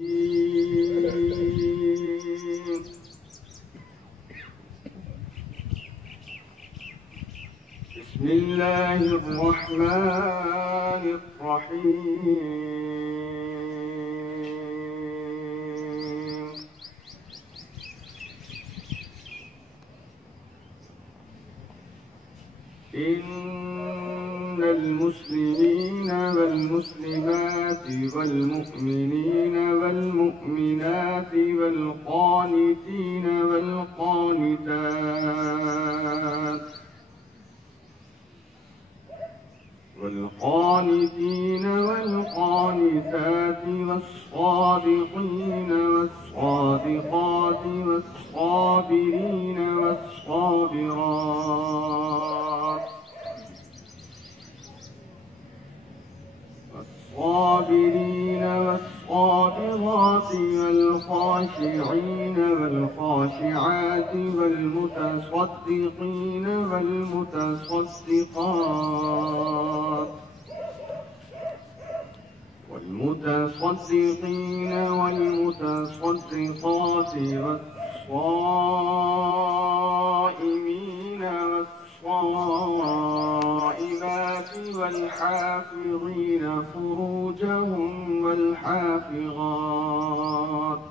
بسم الله الرحمن الرحيم إن المسلمين والمسلمات والمؤمنين والمؤمنات والقانتين والقانتات والصادقين والصادقات والصابرين والصابرات والخاشعين والخاشعات والمتصدقين والمتصدقات والصائمين والصائمات والحافظين فروجهم والحافظات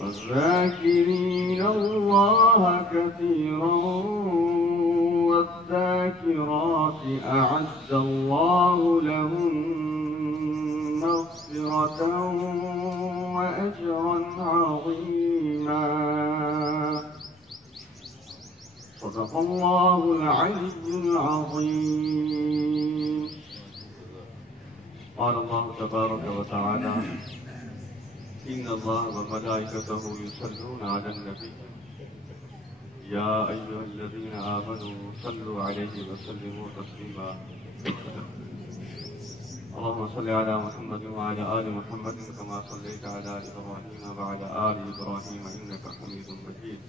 والذاكرين الله كثيرا والذاكرات أعد الله لهم مغفرة وأجرا عظيما. صدق الله العلي العظيم. قال الله تبارك وتعالى إن الله وملائكته يصلون على النبي يا أيها الذين آمنوا صلوا عليه وسلموا تسليما. اللهم صل على محمد وعلى آل محمد كما صليت على إبراهيم وعلى آل إبراهيم إنك حميد مجيد.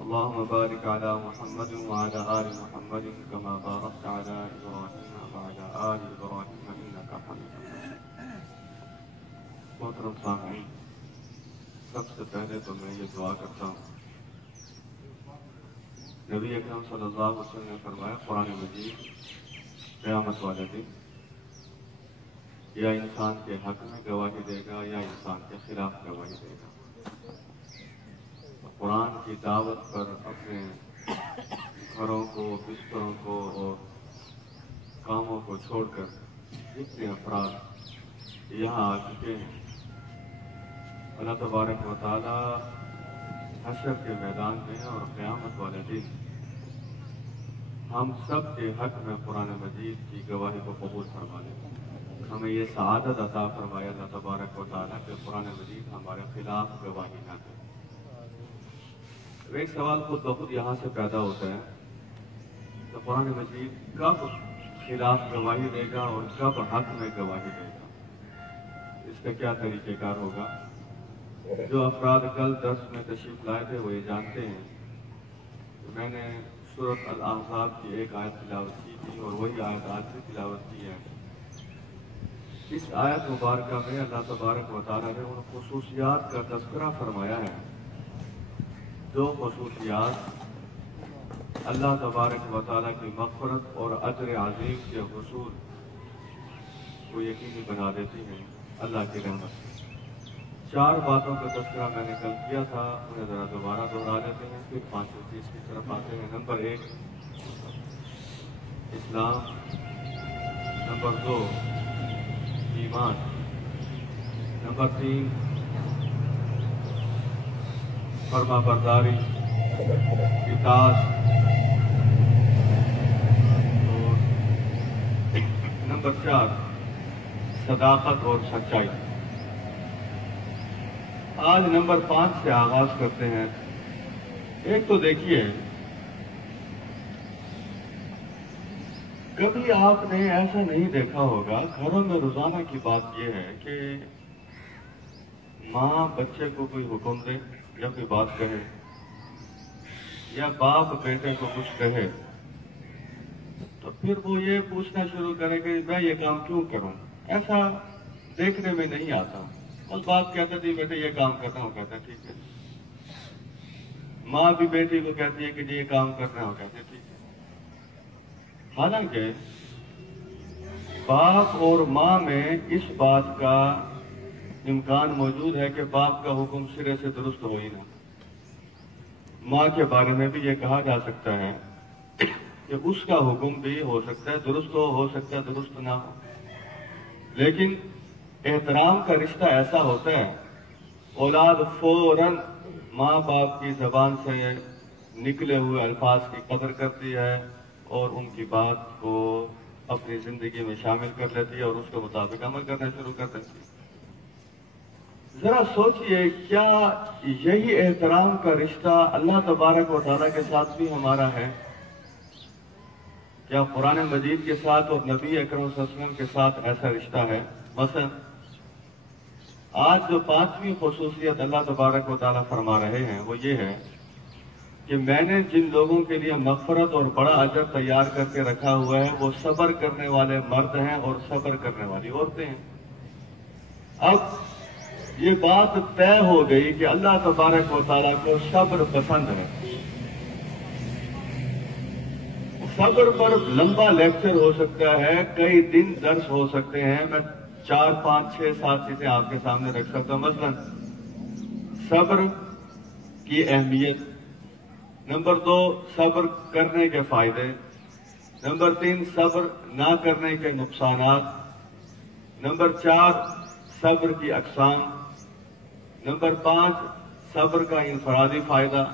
اللهم بارك على محمد وعلى آل محمد كما باركت على إبراهيم وعلى آل إبراهيم إنك حميد مجيد. محترم سامعین، سب سے پہلے تو میں یہ دعا کرتا ہوں، نبی اکرم صلی اللہ علیہ وسلم نے فرمایا قرآن مجید قیامت والے دن یا انسان کے حق میں گواہی دے گا یا انسان کے خلاف گواہی دے گا. قرآن کی دعوت پر اپنے گھروں کو، بستروں کو اور کاموں کو چھوڑ کر جتنے افراد یہاں آ چکے ہیں، اللہ تبارک و تعالی حشر کے میدان میں اور قیامت والے دن ہم سب کے حق میں قرآن مجید کی گواہی کو قبول فرما لیں. ہمیں یہ سعادت عطا فرمایا اللہ تبارک و تعالیٰ کہ قرآن مجید ہمارے خلاف گواہی نہ دے. ایک سوال خود بخود یہاں سے پیدا ہوتا ہے، تو قرآن مجید کب خلاف گواہی دے گا اور کب حق میں گواہی دے گا؟ اس کا کیا طریقہ کار ہوگا؟ جو افراد کل درس میں تشریف لائے تھے وہ یہ جانتے ہیں کہ میں نے سورۃ الاحزاب کی ایک آیت تلاوت کی تھی اور وہی آیت آج سے تلاوت کی ہے. اس آیت مبارکہ میں اللہ تبارک و تعالیٰ نے ان خصوصیات کا تذکرہ فرمایا ہے، جو خصوصیات اللہ تبارک و تعالیٰ کی مغفرت اور اجر عظیم کے حصول کو یقینی بنا دیتی ہیں اللہ کی رحمت سے. 4 باتوں کا تذکرہ میں نے کل کیا تھا، انہیں ذرا دوبارہ دہرا لیتے ہیں، پھر 5 چیز کی طرف آتے ہیں. نمبر 1 اسلام، نمبر 2 ایمان، نمبر 3 فرما برداری، اطاعت، اور نمبر 4 صداقت اور سچائی. آج نمبر 5 سے آغاز کرتے ہیں. ایک تو دیکھیے کبھی آپ نے ایسا نہیں دیکھا ہوگا، گھروں میں روزانہ کی بات یہ ہے کہ ماں بچے کو کوئی حکم دے یا کوئی بات کہے، یا باپ بیٹے کو کچھ کہے تو پھر وہ یہ پوچھنا شروع کرے کہ میں یہ کام کیوں کروں. ایسا دیکھنے میں نہیں آتا. بس باپ کہتا جی بیٹے یہ کام کرنا ہو، کہتا ٹھیک ہے. ماں بھی بیٹی کو کہتی ہے کہ جی یہ کام کرنا ہو، کہتے ٹھیک ہے. حالانکہ باپ اور ماں میں اس بات کا امکان موجود ہے کہ باپ کا حکم سرے سے درست ہو ہی نہ. ماں کے بارے میں بھی یہ کہا جا سکتا ہے کہ اس کا حکم بھی ہو سکتا ہے درست ہو سکتا ہے درست نہ ہو. لیکن احترام کا رشتہ ایسا ہوتا ہے، اولاد فوراً ماں باپ کی زبان سے نکلے ہوئے الفاظ کی قدر کرتی ہے اور ان کی بات کو اپنی زندگی میں شامل کر لیتی ہے اور اس کے مطابق عمل کرنا شروع کر دیتی ہے. ذرا سوچئے، کیا یہی احترام کا رشتہ اللہ تبارک و تعالیٰ کے ساتھ بھی ہمارا ہے؟ کیا قرآن مجید کے ساتھ اور نبی اکرم صلی اللہ علیہ وسلم کے ساتھ ایسا رشتہ ہے؟ مثلا آج جو 5ویں خصوصیت اللہ تبارک و تعالیٰ فرما رہے ہیں وہ یہ ہے کہ میں نے جن لوگوں کے لیے مغفرت اور بڑا اجر تیار کر کے رکھا ہوا ہے وہ صبر کرنے والے مرد ہیں اور صبر کرنے والی عورتیں ہیں. اب یہ بات طے ہو گئی کہ اللہ تبارک و تعالیٰ کو صبر پسند ہے. صبر پر لمبا لیکچر ہو سکتا ہے، کئی دن درس ہو سکتے ہیں. میں 4 5 6 7 چیزیں آپ کے سامنے رکھ سکتا ہوں. مثلا صبر کی اہمیت، نمبر 2 صبر کرنے کے فائدے، نمبر 3 صبر نہ کرنے کے نقصانات، نمبر 4 صبر کی اقسام، نمبر 5 صبر کا انفرادی فائدہ،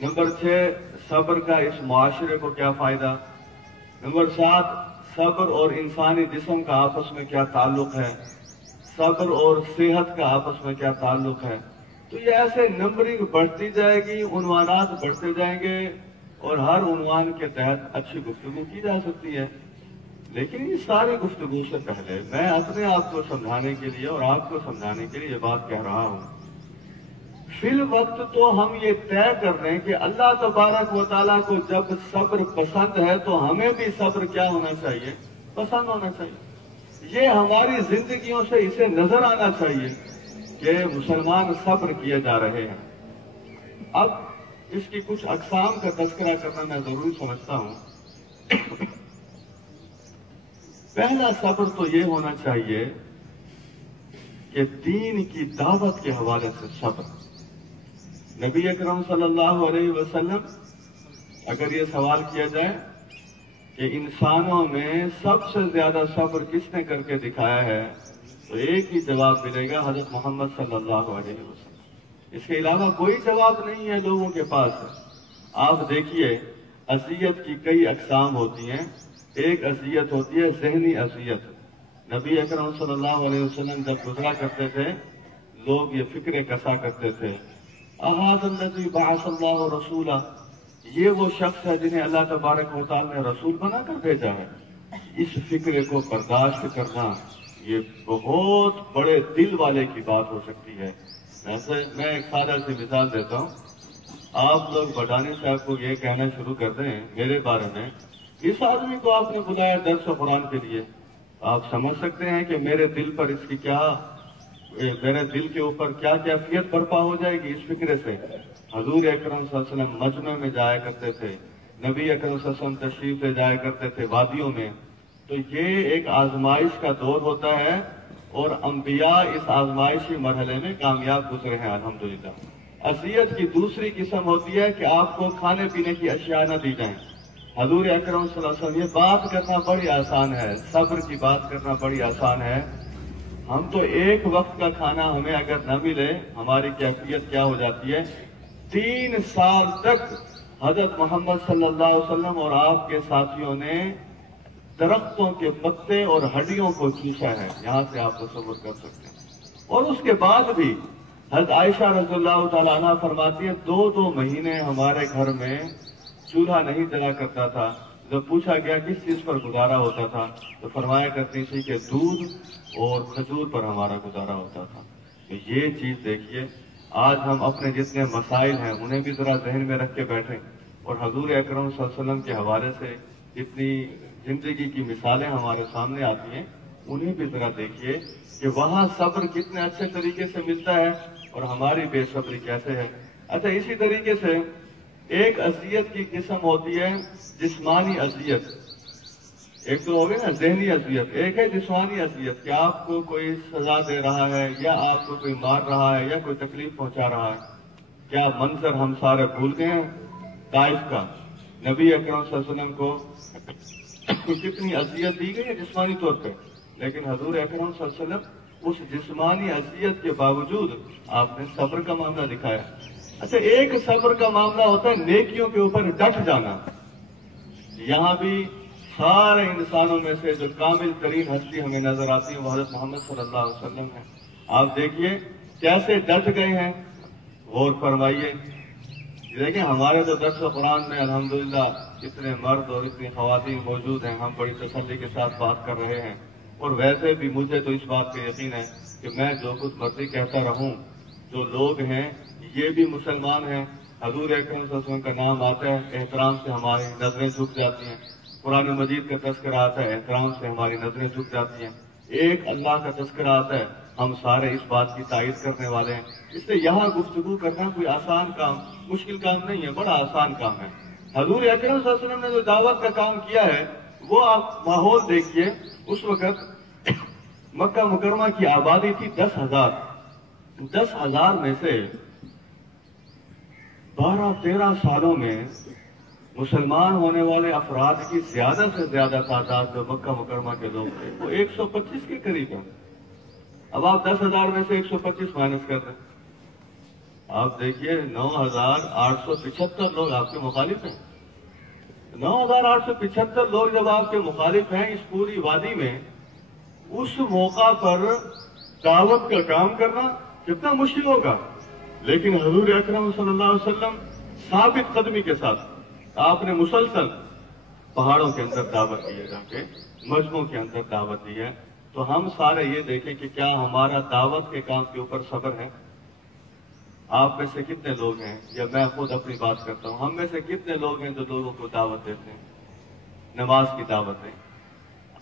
نمبر 6 صبر کا اس معاشرے کو کیا فائدہ، نمبر 7 صبر اور انسانی جسم کا آپس میں کیا تعلق ہے، صبر اور صحت کا آپس میں کیا تعلق ہے. تو یہ ایسے نمبرنگ بڑھتی جائے گی، عنوانات بڑھتے جائیں گے اور ہر عنوان کے تحت اچھی گفتگو کی جا سکتی ہے. لیکن اس ساری گفتگو سے پہلے میں اپنے آپ کو سمجھانے کے لیے اور آپ کو سمجھانے کے لیے یہ بات کہہ رہا ہوں. فی الوقت تو ہم یہ طے کر رہے ہیں کہ اللہ تبارک و تعالیٰ کو جب صبر پسند ہے تو ہمیں بھی صبر کیا ہونا چاہیے؟ پسند ہونا چاہیے. یہ ہماری زندگیوں سے اسے نظر آنا چاہیے کہ مسلمان صبر کیے جا رہے ہیں. اب اس کی کچھ اقسام کا تذکرہ کرنا میں ضروری سمجھتا ہوں. پہلا صبر تو یہ ہونا چاہیے کہ دین کی دعوت کے حوالے سے صبر. نبی اکرم صلی اللہ علیہ وسلم، اگر یہ سوال کیا جائے کہ انسانوں میں سب سے زیادہ صبر کس نے کر کے دکھایا ہے تو ایک ہی جواب ملے گا، حضرت محمد صلی اللہ علیہ وسلم. اس کے علاوہ کوئی جواب نہیں ہے لوگوں کے پاس. آپ دیکھیے اذیت کی کئی اقسام ہوتی ہیں. ایک اذیت ہوتی ہے ذہنی اذیت. نبی اکرم صلی اللہ علیہ وسلم جب گزرا کرتے تھے لوگ یہ فکریں کسا کرتے تھے، اَهَذَا الَّذِي بَعَثَ اللَّهُ رَسُولًا، یہ وہ شخص ہے جنہیں اللہ تبارک و تعالیٰ نے رسول بنا کر بھیجا ہے. اس فکرے کو برداشت کرنا یہ بہت بڑے دل والے کی بات ہو سکتی ہے. ویسے میں ایک سادہ سی مثال دیتا ہوں. آپ لوگ بڈانی صاحب کو یہ کہنا شروع کر دیں میرے بارے میں، اس آدمی کو آپ نے بلایا درس قرآن کے لیے، آپ سمجھ سکتے ہیں کہ میرے دل پر اس کی کیا، میرے دل کے اوپر کیا کیفیت برپا ہو جائے گی اس فکرے سے. حضور اکرم صلی اللہ علیہ وسلم مجمع میں جایا کرتے تھے، نبی اکرم صلی اللہ علیہ وسلم تشریف لے جایا کرتے تھے وادیوں میں. تو یہ ایک آزمائش کا دور ہوتا ہے اور انبیاء اس آزمائشی مرحلے میں کامیاب گزرے ہیں الحمدللہ. اذیت کی دوسری قسم ہوتی ہے کہ آپ کو کھانے پینے کی اشیاء نہ دی جائیں. حضور اکرم صلی اللہ علیہ وسلم، یہ بات کرنا بڑی آسان ہے، صبر کی بات کرنا بڑی آسان ہے. ہم تو ایک وقت کا کھانا ہمیں اگر نہ ملے ہماری کیفیت کیا ہو جاتی ہے. 3 سال تک حضرت محمد صلی اللہ علیہ وسلم اور آپ کے ساتھیوں نے درختوں کے پتے اور ہڈیوں کو چوسا ہے. یہاں سے آپ تصور کر سکتے ہیں. اور اس کے بعد بھی حضرت عائشہ رضی اللہ تعالیٰ عنہ فرماتی ہے 2 مہینے ہمارے گھر میں چولہا نہیں جلا کرتا تھا، جب پوچھا گیا کس چیز پر گزارا ہوتا تھا تو فرمایا کرتی تھی کہ دودھ اور کھجور پر ہمارا گزارا ہوتا تھا. تو یہ چیز دیکھیے، آج ہم اپنے جتنے مسائل ہیں انہیں بھی ذرا ذہن میں رکھ کے بیٹھیں، اور حضور اکرم صلی اللہ علیہ وسلم کے حوالے سے جتنی زندگی کی مثالیں ہمارے سامنے آتی ہیں انہیں بھی ذرا دیکھیے کہ وہاں صبر کتنے اچھے طریقے سے ملتا ہے اور ہماری بے صبری کیسے ہے. اچھا، اسی طریقے سے ایک اذیت کی قسم ہوتی ہے جسمانی اذیت. ایک تو ہوگی نا ذہنی اذیت، ایک ہے جسمانی اذیت کہ آپ کو کوئی سزا دے رہا ہے یا آپ کو کوئی مار رہا ہے یا کوئی تکلیف پہنچا رہا ہے. کیا منظر ہم سارے بھول گئے ہیں طائف کا؟ نبی اکرم صلی اللہ علیہ وسلم کو کتنی اذیت دی گئی ہے جسمانی طور پہ، لیکن حضور اکرم صلی اللہ علیہ وسلم اس جسمانی اذیت کے باوجود آپ نے صبر کا معاملہ دکھایا. اچھا، ایک صبر کا معاملہ ہوتا ہے نیکیوں کے اوپر ڈٹ جانا. یہاں بھی سارے انسانوں میں سے جو کامل ترین ہستی ہمیں نظر آتی ہے وہ حضرت محمد صلی اللہ علیہ وسلم ہے. آپ دیکھیے کیسے ڈٹ گئے ہیں، غور فرمائیے. دیکھیں ہمارے تو درس قرآن میں الحمدللہ اتنے مرد اور اتنی خواتین موجود ہیں، ہم بڑی تسلی کے ساتھ بات کر رہے ہیں. اور ویسے بھی مجھے تو اس بات کا یقین ہے کہ میں جو کچھ مرضی کہتا رہوں، جو لوگ ہیں یہ بھی مسلمان ہیں. حضور اکرم صلی اللہ علیہ وسلم کا نام آتا ہے احترام سے ہماری نظریں جھک جاتی ہیں. قرآن مجید کا تذکرہ آتا ہے احترام سے ہماری نظریں جھک جاتی ہیں. ایک اللہ کا تذکرہ آتا ہے، ہم سارے اس بات کی تائید کرنے والے ہیں. اس لیے یہاں گفتگو کرنا کوئی آسان کام، مشکل کام نہیں ہے، بڑا آسان کام ہے. حضور اکرم صلی اللہ علیہ وسلم نے جو دعوت کا کام کیا ہے وہ آپ ماحول دیکھیے. اس وقت مکہ مکرمہ کی آبادی تھی 10,000. 10,000 میں سے 12-13 سالوں میں مسلمان ہونے والے افراد کی زیادہ سے زیادہ تعداد جو مکہ مکرمہ کے لوگ تھے وہ 125 کے قریب ہیں. اب آپ 10,000 میں سے 125 مائنس کر دیں، آپ دیکھیے 9,875 لوگ آپ کے مخالف ہیں. 9,875 لوگ جب آپ کے مخالف ہیں اس پوری وادی میں، اس موقع پر دعوت کا کام کرنا کتنا مشکل ہوگا. لیکن حضور اکرم صلی اللہ علیہ وسلم ثابت قدمی کے ساتھ آپ نے مسلسل پہاڑوں کے اندر دعوت دی ہے، جا کے مجموعوں کے اندر دعوت دی ہے. تو ہم سارے یہ دیکھیں کہ کیا ہمارا دعوت کے کام کے اوپر صبر ہے. آپ میں سے کتنے لوگ ہیں، یا میں خود اپنی بات کرتا ہوں، ہم میں سے کتنے لوگ ہیں جو لوگوں کو دعوت دیتے ہیں، نماز کی دعوت دیں.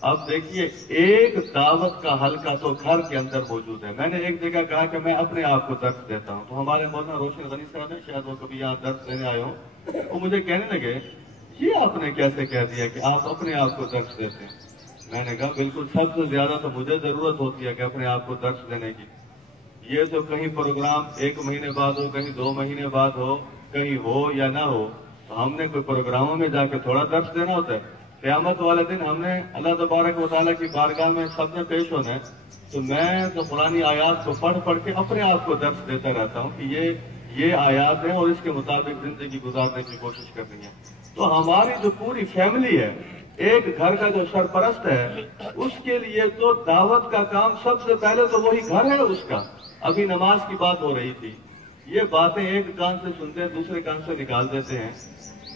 اب دیکھیے ایک دعوت کا حلقہ تو گھر کے اندر موجود ہے. میں نے ایک جگہ کہا کہ میں اپنے آپ کو درس دیتا ہوں، تو ہمارے مولانا روشن غنی صاحب ہیں، شاید وہ کبھی یہاں درس دینے آئے ہوں، وہ مجھے کہنے لگے یہ آپ نے کیسے کہہ دیا کہ آپ اپنے آپ کو درس دیتے ہیں. میں نے کہا بالکل، سب سے زیادہ تو مجھے ضرورت ہوتی ہے کہ اپنے آپ کو درس دینے کی. یہ تو کہیں پروگرام 1 مہینے بعد ہو، کہیں 2 مہینے بعد ہو، کہیں ہو یا نہ ہو، تو ہم نے کوئی پروگراموں میں جا کے تھوڑا درس دینا ہوتا ہے. قیامت والے دن ہم نے اللہ تبارک و تعالیٰ کی بارگاہ میں سب نے پیش ہونا ہے. تو میں تو قرآنی آیات کو پڑھ کے اپنے آپ کو درس دیتا رہتا ہوں کہ یہ آیات ہیں اور اس کے مطابق زندگی گزارنے کی کوشش کرنی ہے. تو ہماری جو پوری فیملی ہے، ایک گھر کا جو سرپرست ہے، اس کے لیے تو دعوت کا کام سب سے پہلے تو وہی گھر ہے اس کا. ابھی نماز کی بات ہو رہی تھی، یہ باتیں ایک کان سے سنتے ہیں دوسرے کان سے نکال دیتے ہیں.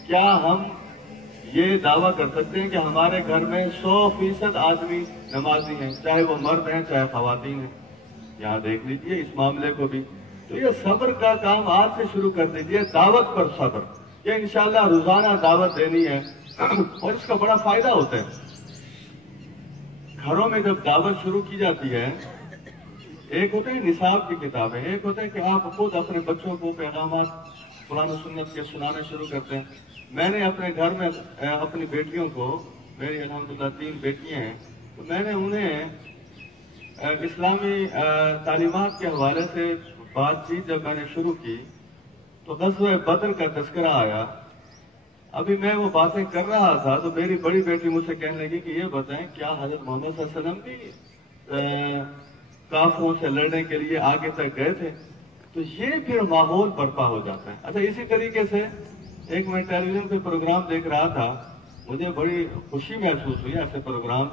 کیا ہم یہ دعویٰ کر سکتے ہیں کہ ہمارے گھر میں 100% آدمی نمازی ہیں، چاہے وہ مرد ہیں چاہے خواتین ہیں؟ یہاں دیکھ لیجیے اس معاملے کو بھی. تو یہ صبر کا کام آج سے شروع کر دیجیے، دعوت پر صبر. یہ انشاءاللہ روزانہ دعوت دینی ہے اور اس کا بڑا فائدہ ہوتا ہے. گھروں میں جب دعوت شروع کی جاتی ہے، ایک ہوتے ہیں نصاب کی کتابیں، ایک ہوتا ہے کہ آپ خود اپنے بچوں کو پیغامات قرآن و سنت کے سنانا شروع کرتے ہیں. میں نے اپنے گھر میں اپنی بیٹیوں کو، میری الحمدللہ 3 بیٹیاں ہیں، تو میں نے انہیں اسلامی تعلیمات کے حوالے سے بات چیت جب میں نے شروع کی تو غزوہ بدر کا تذکرہ آیا. ابھی میں وہ باتیں کر رہا تھا تو میری بڑی بیٹی مجھ سے کہنے لگی کہ یہ بتائیں کیا حضرت محمد صلی اللہ علیہ وسلم بھی کافروں سے لڑنے کے لیے آگے تک گئے تھے؟ تو یہ پھر ماحول برپا ہو جاتا ہے. اچھا، اسی طریقے سے ایک میں ٹیلی ویژن پہ پروگرام دیکھ رہا تھا، مجھے بڑی خوشی محسوس ہوئی ایسے پروگرام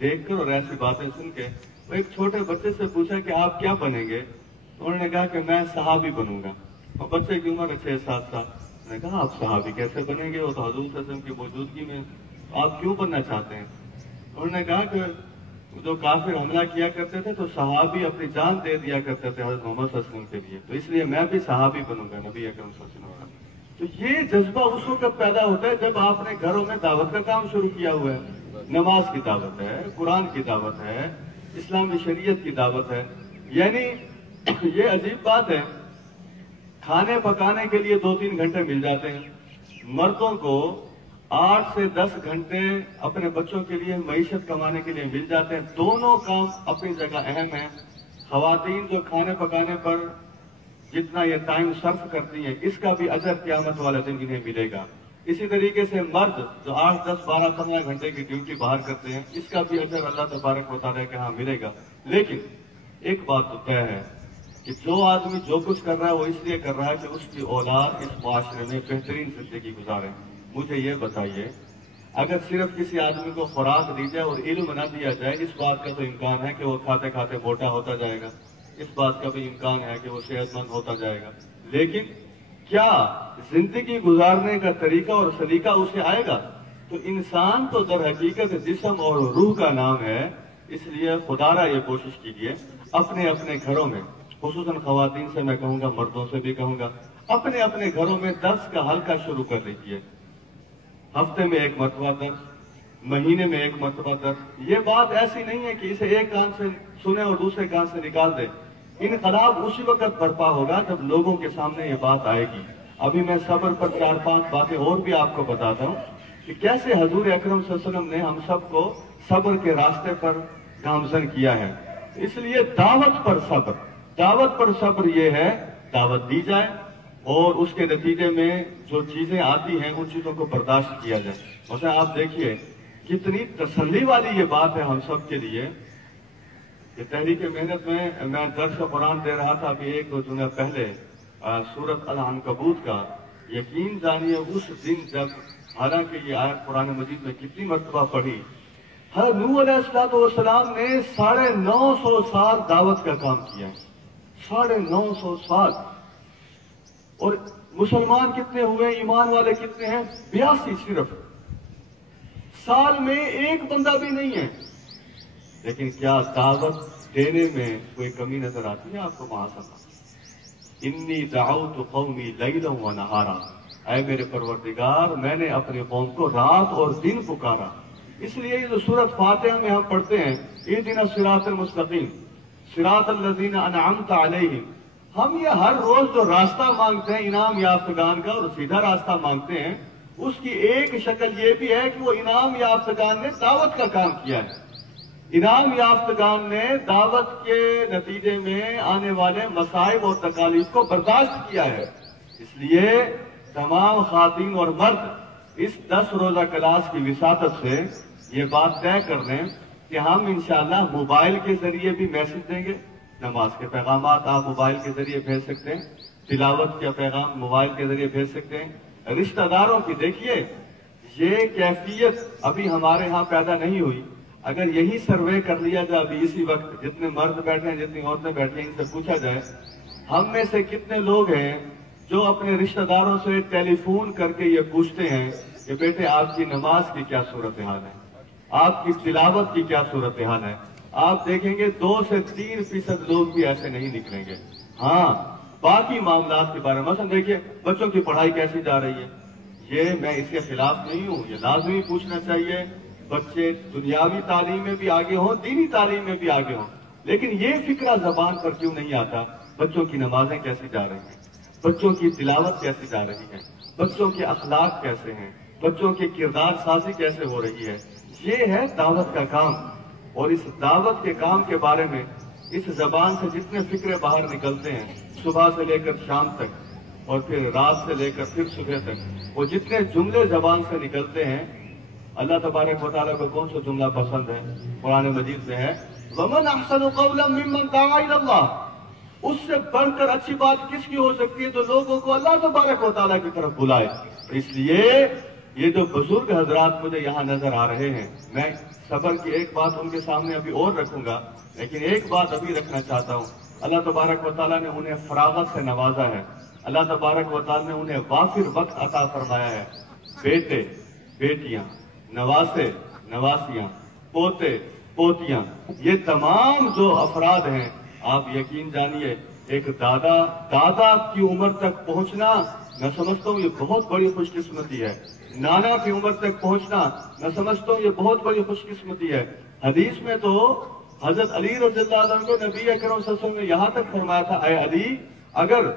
دیکھ کر اور ایسی باتیں سن کے. وہ ایک چھوٹے بچے سے پوچھا کہ آپ کیا بنیں گے؟ انہوں نے کہا کہ میں صحابی بنوں گا. اور بچے کی عمر 6-7 سال. میں نے کہا آپ صحابی کیسے بنیں گے؟ وہ تو حضور صلی اللہ علیہ وسلم کی موجودگی میں آپ کیوں بننا چاہتے ہیں؟ انہوں نے کہا کہ جو کافر حملہ کیا کرتے تھے تو صحابی اپنی جان دے دیا کرتے تھے حضرت محمد صلی اللہ علیہ وسلم کے لیے، تو اس لیے میں بھی صحابی بنوں گا نبی اکرم صلی اللہ علیہ وسلم۔ تو یہ جذبہ اس وقت پیدا ہوتا ہے جب آپ نے گھروں میں دعوت کا کام شروع کیا ہوا ہے، نماز کی دعوت ہے، قرآن کی دعوت ہے، اسلامی شریعت کی دعوت ہے۔ یعنی یہ عجیب بات ہے، کھانے پکانے کے لیے 2-3 گھنٹے مل جاتے ہیں، مردوں کو 8 سے 10 گھنٹے اپنے بچوں کے لیے معیشت کمانے کے لیے مل جاتے ہیں۔ دونوں کام اپنی جگہ اہم ہیں۔ خواتین جو کھانے پکانے پر جتنا یہ ٹائم صرف کرتی ہیں، اس کا بھی اجر قیامت والے دن انہیں ملے گا۔ اسی طریقے سے مرد جو 8, 10, 12, 15 گھنٹے کی ڈیوٹی باہر کرتے ہیں، اس کا بھی اجر اللہ تبارک و تعالیٰ کے ہاں ملے گا۔ لیکن ایک بات تو طے ہے کہ جو آدمی جو کچھ کر رہا ہے وہ اس لیے کر رہا ہے کہ اس کی اولاد اس معاشرے میں بہترین زندگی گزارے۔ مجھے یہ بتائیے، اگر صرف کسی آدمی کو خوراک دی جائے اور علم نہ دیا جائے، اس بات کا تو امکان ہے کہ وہ کھاتے کھاتے موٹا ہوتا جائے گا، اس بات کا بھی امکان ہے کہ وہ صحت مند ہوتا جائے گا۔ لیکن کیا زندگی گزارنے کا طریقہ اور سلیقہ اسے آئے گا؟ تو انسان تو در حقیقت جسم اور روح کا نام ہے۔ اس لیے خدا را یہ کوشش کیجیے اپنے اپنے گھروں میں، خصوصاً خواتین سے میں کہوں گا، مردوں سے بھی کہوں گا، اپنے اپنے گھروں میں درس کا حلقہ شروع کر دیجیے۔ ہفتے میں 1 مرتبہ درس، مہینے میں 1 مرتبہ درس۔ یہ بات ایسی نہیں ہے کہ اسے ایک کان سے سنے اور دوسرے کان سے نکال دے۔ انقلاب اسی وقت برپا ہوگا جب لوگوں کے سامنے یہ بات آئے گی۔ ابھی میں صبر پر 4-5 باتیں اور بھی آپ کو بتاتا ہوں کہ کیسے حضور اکرم صلی اللہ علیہ وسلم نے ہم سب کو صبر کے راستے پر گامزن کیا ہے۔ اس لیے دعوت پر صبر یہ ہے، دعوت دی جائے اور اس کے نتیجے میں جو چیزیں آتی ہیں ان چیزوں کو برداشت کیا جائے۔ مثلا آپ دیکھیے کتنی تسلی والی یہ بات ہے ہم سب کے لیے کہ تحریک محنت میں درس قرآن دے رہا تھا ابھی 1-2 جمعہ پہلے سورۃ العنکبوت کا۔ یقین جانیے اس دن جب، حالانکہ یہ آیت قرآن مجید میں کتنی مرتبہ پڑھی، حضرت نوح علیہ السلام نے 950 سال دعوت کا کام کیا، 950 سال۔ اور مسلمان کتنے ہوئے، ایمان والے کتنے ہیں؟ 82 صرف۔ سال میں ایک بندہ بھی نہیں ہے، لیکن کیا دعوت دینے میں کوئی کمی نظر آتی ہے آپ کو؟ معاذ انی دعوت قومی لیلا و نہارا، اے میرے پروردگار میں نے اپنے قوم کو رات اور دن پکارا۔ اس لیے یہ جو سورۃ فاتحہ میں ہم پڑھتے ہیں اہدنا الصراط المستقیم صراط الذین انعمت علیہم، ہم یہ ہر روز جو راستہ مانگتے ہیں انعام یافتگان کا اور سیدھا راستہ مانگتے ہیں، اس کی ایک شکل یہ بھی ہے کہ وہ انعام یافتگان نے دعوت کا کام کیا ہے۔ انعام یافتگان نے دعوت کے نتیجے میں آنے والے مصائب اور تکالیف کو برداشت کیا ہے۔ اس لیے تمام خواتین اور مرد اس 10 روزہ کلاس کی وساطت سے یہ بات طے کر لیں کہ ہم انشاءاللہ موبائل کے ذریعے بھی میسج دیں گے۔ نماز کے پیغامات آپ موبائل کے ذریعے بھیج سکتے ہیں، تلاوت کا پیغام موبائل کے ذریعے بھیج سکتے ہیں۔ رشتہ داروں کی دیکھیے یہ کیفیت ابھی ہمارے ہاں پیدا نہیں ہوئی۔ اگر یہی سروے کر لیا جائے ابھی اسی وقت، جتنے مرد بیٹھے ہیں جتنی عورتیں بیٹھی ہیں، ان سے پوچھا جائے ہم میں سے کتنے لوگ ہیں جو اپنے رشتہ داروں سے ٹیلی فون کر کے یہ پوچھتے ہیں کہ بیٹے آپ کی نماز کی کیا صورتحال ہے، آپ کی تلاوت کی کیا صورتحال ہے؟ آپ دیکھیں گے 2 سے 3% لوگ بھی ایسے نہیں نکلیں گے۔ ہاں باقی معاملات کے بارے میں مثلا دیکھیے بچوں کی پڑھائی کیسی جا رہی ہے، یہ میں اس کے خلاف نہیں ہوں، یہ لازمی پوچھنا چاہیے۔ بچے دنیاوی تعلیم میں بھی آگے ہوں، دینی تعلیم میں بھی آگے ہوں، لیکن یہ فکرہ زبان پر کیوں نہیں آتا بچوں کی نمازیں کیسی جا رہی ہیں، بچوں کی تلاوت کیسی جا رہی ہے، بچوں کے اخلاق کیسے ہیں، بچوں کی کردار سازی کیسے ہو رہی ہے؟ یہ ہے دعوت کا کام۔ اور اس دعوت کے کام کے بارے میں اس زبان سے جتنے فکرے باہر نکلتے ہیں صبح سے لے کر شام تک اور پھر رات سے لے کر پھر صبح تک، وہ جتنے جملے زبان سے نکلتے ہیں، اللہ تبارک و تعالیٰ کو کون سا جملہ پسند ہے؟ قرآن مجید میں ہے وَمَنْ أَحْسَنُ قَوْلًا مِّمَّنْ دَعَا إِلَى اللَّهِ، اس سے بڑھ کر اچھی بات کس کی ہو سکتی ہے جو لوگوں کو اللہ تبارک و تعالیٰ کی طرف بلائے۔ اس لیے یہ جو بزرگ حضرات مجھے یہاں نظر آ رہے ہیں، میں صبر کی ایک بات ان کے سامنے ابھی اور رکھوں گا، لیکن ایک بات ابھی رکھنا چاہتا ہوں۔ اللہ تبارک و تعالیٰ نے انہیں فراغت سے نوازا ہے، اللہ تبارک و تعالیٰ نے انہیں وافر وقت عطا فرمایا ہے۔ بیٹے بیٹیاں نواسے نواسیاں، پوتے پوتیاں، یہ تمام جو افراد ہیں، آپ یقین جانیے ایک دادا کی عمر تک پہنچنا، میں سمجھتا ہوں یہ بہت بڑی خوش قسمتی ہے. نانا کی عمر تک پہنچنا، میں سمجھتا ہوں یہ بہت بڑی خوش قسمتی ہے. حدیث میں تو حضرت علی رضی اللہ عنہ کو نبی اکرم صلی اللہ علیہ وسلم نے یہاں تک فرمایا تھا، اے علی اگر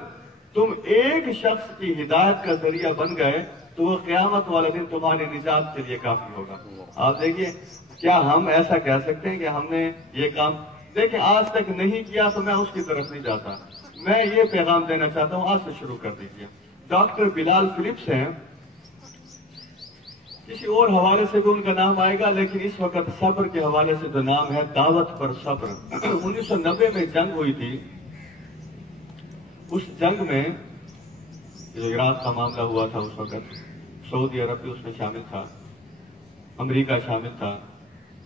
تم ایک شخص کی ہدایت کا ذریعہ بن گئے تو وہ قیامت والے دن تمہاری نجات کے لیے کافی ہوگا. آپ دیکھیے کیا ہم ایسا کہہ سکتے ہیں کہ ہم نے یہ کام دیکھیں آج تک نہیں کیا تو میں اس کی طرف نہیں جاتا. میں یہ پیغام دینا چاہتا ہوں، آج سے شروع کر دیجیے. ڈاکٹر بلال فلپس ہیں، کسی اور حوالے سے بھی ان کا نام آئے گا، لیکن اس وقت صبر کے حوالے سے جو نام ہے دعوت پر صبر. 1990 میں جنگ ہوئی تھی. اس جنگ میں جو عراق کا معاملہ ہوا تھا اس وقت سعودی عرب بھی اس میں شامل تھا، امریکہ شامل تھا.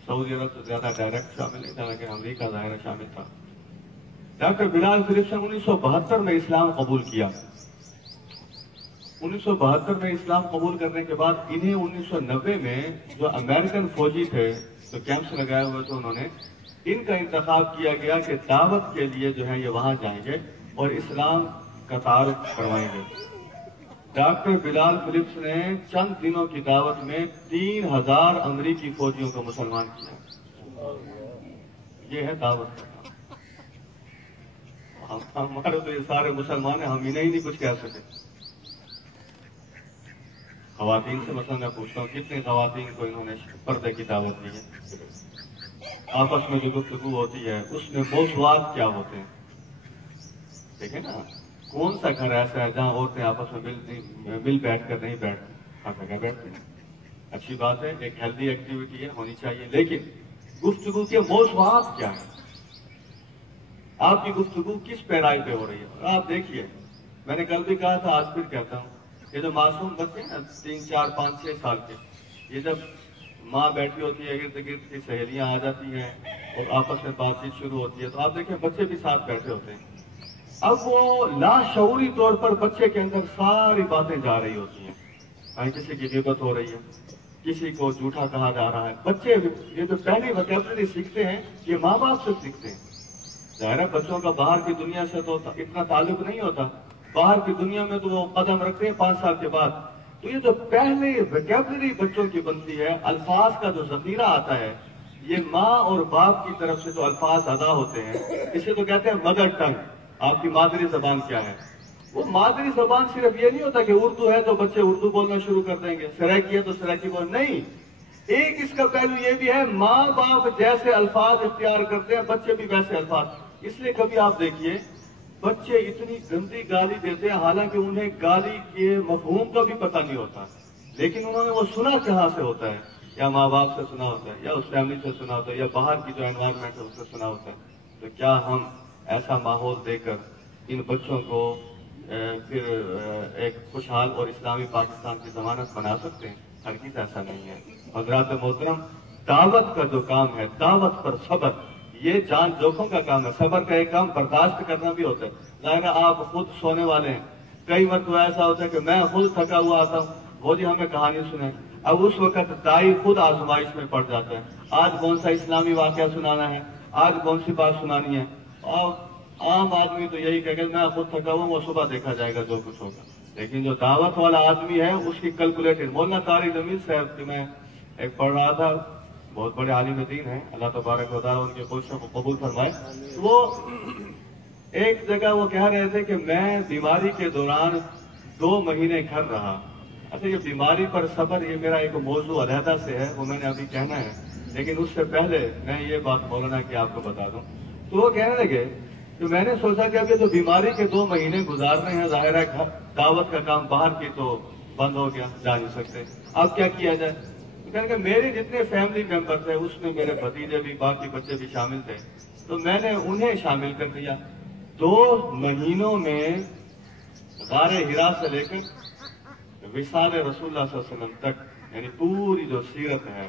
سعودی عرب تو زیادہ ڈائریکٹ شامل نہیں تھا لیکن امریکہ ظاہر شامل تھا. ڈاکٹر بلال فلپس نے 1972 میں اسلام قبول کیا. 1972 میں اسلام قبول کرنے کے بعد انہیں 1990 میں جو امریکن فوجی تھے جو کیمپس لگائے ہوئے تھے، انہوں نے ان کا انتخاب کیا گیا کہ دعوت کے لیے جو ہے یہ وہاں جائیں گے اور اسلام کا تعارف کروائیں گے. ڈاکٹر بلال فلپس نے چند دنوں کی دعوت میں 3000 امریکی فوجیوں کو مسلمان کیا. یہ ہے دعوت کا کام. ہمارے تو یہ سارے مسلمان ہیں، ہم انہیں ہی نہیں کچھ کہہ سکے. خواتین سے مثلا میں پوچھتا ہوں کتنے خواتین کو انہوں نے پردے کی دعوت دی ہے. آپس میں جو گفتگو ہوتی ہے اس میں موضوعات کیا ہوتے ہیں. دیکھیں نا کون سا گھر ایسا ہے جہاں عورتیں آپس میں مل بیٹھ کر نہیں بیٹھتی ہیں. اچھی بات ہے، ایک ہیلدی ایکٹیویٹی ہے، ہونی چاہیے، لیکن گفتگو کے موضوعات کیا ہیں؟ آپ کی گفتگو کس پیرائی پہ ہو رہی ہے؟ اور آپ دیکھیے، میں نے کل بھی کہا تھا، آج پھر کہتا ہوں، یہ جو معصوم بچے ہیں نا 3 4 5 6 سال کے، یہ جب ماں بیٹھی ہوتی ہے ارد گرد کی سہیلیاں آ جاتی ہیں اور آپس میں بات چیت شروع ہوتی ہے تو آپ دیکھیں بچے بھی ساتھ بیٹھے ہوتے ہیں. اب وہ لاشعوری طور پر بچے کے اندر ساری باتیں جا رہی ہوتی ہیں. کسی کی غیبت ہو رہی ہے، کسی کو جھوٹا کہا جا رہا ہے. بچے یہ جو پہلی وکیبلری سیکھتے ہیں یہ ماں باپ سے سیکھتے ہیں. ظاہر ہے بچوں کا باہر کی دنیا سے تو اتنا تعلق نہیں ہوتا، باہر کی دنیا میں تو وہ قدم رکھتے ہیں 5 سال کے بعد. تو یہ جو پہلے وکیبلری بچوں کی بنتی ہے، الفاظ کا جو ذخیرہ آتا ہے، یہ ماں اور باپ کی طرف سے جو الفاظ ادا ہوتے ہیں اسے تو کہتے ہیں مدر ٹنگ. آپ کی مادری زبان کیا ہے؟ وہ مادری زبان صرف یہ نہیں ہوتا کہ اردو ہے تو بچے اردو بولنا شروع کر دیں گے، سرائکی ہے تو سرائکی بولنا نہیں. ایک اس کا پہلو یہ بھی ہے، ماں باپ جیسے الفاظ اختیار کرتے ہیں بچے بھی ویسے الفاظ. اس لیے کبھی آپ دیکھیے بچے اتنی گندی گالی دیتے ہیں حالانکہ انہیں گالی کے مفہوم کا بھی پتہ نہیں ہوتا، لیکن انہوں نے وہ سنا کہاں سے ہوتا ہے، یا ماں باپ سے سنا ہوتا ہے، یا اس فیملی سے سنا ہوتا ہے، یا باہر کی جو انوائرمنٹ ہے اس سے سنا ہوتا ہے. تو کیا ہم ایسا ماحول دے کر ان بچوں کو پھر ایک خوشحال اور اسلامی پاکستان کی ضمانت بنا سکتے ہیں؟ ہرگز ایسا نہیں ہے. حضرات محترم، دعوت کا جو کام ہے، دعوت پر صبر، یہ جان جوکھوں کا کام ہے. صبر کا ایک کام برداشت کرنا بھی ہوتا ہے. ظاہر آپ خود سونے والے ہیں، کئی مرتبہ ایسا ہوتا ہے کہ میں خود تھکا ہوا آتا ہوں، وہ جی ہمیں کہانی سنیں. اب اس وقت دائی خود آزمائش میں پڑ جاتا ہے، آج کون سا اسلامی واقعہ سنانا ہے، آج کون سی بات سنانی ہے. اور عام آدمی تو یہی کہے گا میں خود تھکا ہوں، وہ صبح دیکھا جائے گا جو کچھ ہوگا. لیکن جو دعوت والا آدمی ہے اس کی کیلکولیٹڈ. مولانا طارق جمیل صاحب کی میں ایک پڑھ رہا تھا، بہت بڑے عالم دین ہیں، اللہ تبارک و تعالیٰ ان کی کوششوں کو قبول فرمائے. وہ ایک جگہ وہ کہہ رہے تھے کہ میں بیماری کے دوران 2 مہینے گھر رہا. اچھا یہ بیماری پر صبر یہ میرا ایک موضوع علیحدہ سے ہے، وہ میں نے ابھی کہنا ہے، لیکن اس سے پہلے میں یہ بات مولانا کی آپ کو بتا دوں. تو وہ کہنے لگے کہ میں نے سوچا کہ اب یہ تو بیماری کے 2 مہینے گزارنے ہیں، ظاہر ہے دعوت کا کام باہر کی تو بند ہو گیا، جا نہیں سکتے، اب کیا کیا جائے. کہنے کہ میرے جتنے فیملی ممبر تھے اس میں میرے بھتیجے بھی باقی بچے بھی شامل تھے، تو میں نے انہیں شامل کر دیا. 2 مہینوں میں غار ہرا سے لے کر وصال رسول اللہ صلی اللہ علیہ وسلم تک، یعنی پوری جو سیرت ہے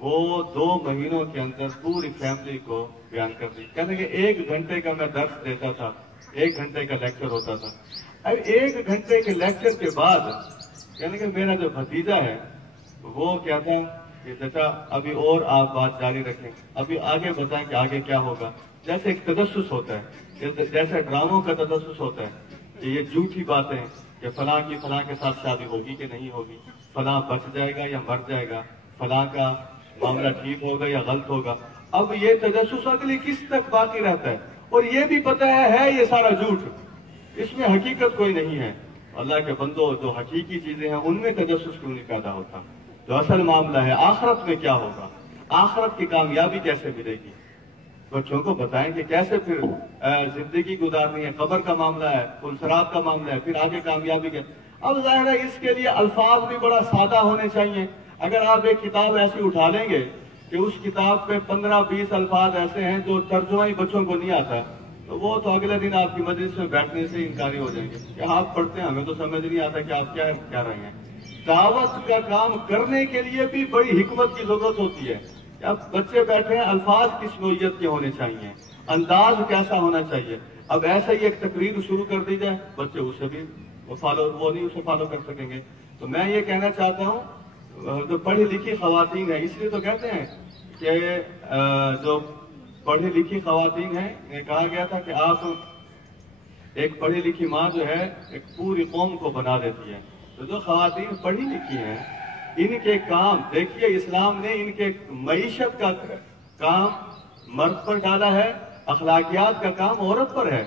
وہ 2 مہینوں کے اندر پوری فیملی کو بیان کر دی. کہنے کہ 1 گھنٹے کا میں درس دیتا تھا، 1 گھنٹے کا لیکچر ہوتا تھا. اب 1 گھنٹے کے لیکچر کے بعد کہنے کہ میرا جو بھتیجا ہے وہ کہتا کہ چچا ابھی اور آپ بات جاری رکھیں، ابھی آگے بتائیں کہ آگے کیا ہوگا. جیسے ایک تجسس ہوتا ہے، جیسے ڈراموں کا تجسس ہوتا ہے کہ یہ جھوٹی باتیں کہ فلاں کی فلاں کے ساتھ شادی ہوگی کہ نہیں ہوگی، فلاں بچ جائے گا یا مر جائے گا، فلاں کا معاملہ ٹھیک ہوگا یا غلط ہوگا. اب یہ تجسس اگلی کس تک باقی رہتا ہے، اور یہ بھی پتہ ہے یہ سارا جھوٹ، اس میں حقیقت کوئی نہیں ہے. اللہ کے بندو، جو حقیقی چیزیں ہیں ان میں تجسس کیوں نہیں پیدا ہوتا؟ جو اصل معاملہ ہے آخرت میں کیا ہوگا، آخرت کی کامیابی کیسے ملے گی، بچوں کو بتائیں کہ کیسے پھر زندگی گزارنی ہے. قبر کا معاملہ ہے، پلسرات کا معاملہ ہے، پھر آگے کامیابی کے. اب ظاہر ہے اس کے لیے الفاظ بھی بڑا سادہ ہونے چاہیے. اگر آپ ایک کتاب ایسی اٹھا لیں گے کہ اس کتاب پہ 15-20 الفاظ ایسے ہیں جو ترجمہ ہی بچوں کو نہیں آتا ہے، تو وہ تو اگلے دن آپ کی مجلس میں بیٹھنے سے انکاری ہو جائیں گے کہ آپ پڑھتے ہیں، ہمیں تو سمجھ نہیں آتا کہ آپ کیا کہہ رہے ہیں. دعوت کا کام کرنے کے لیے بھی بڑی حکمت کی ضرورت ہوتی ہے. اب بچے بیٹھے ہیں، الفاظ کس نوعیت کے ہونے چاہیے، انداز کیسا ہونا چاہیے. اب ایسا ہی ایک تقریر شروع کر دی جائے، بچے اسے بھی وہ نہیں اسے فالو کر سکیں گے. تو میں یہ کہنا چاہتا ہوں جو پڑھی لکھی خواتین ہیں، اس لیے تو کہتے ہیں کہ جو پڑھی لکھی خواتین ہیں، یہ کہا گیا تھا کہ آپ ایک پڑھی لکھی ماں جو ہے ایک پوری قوم کو بنا دیتی ہے. تو جو خواتین پڑھی لکھی ہیں ان کے کام دیکھیے، اسلام نے ان کے معیشت کا کام مرد پر ڈالا ہے، اخلاقیات کا کام عورت پر ہے.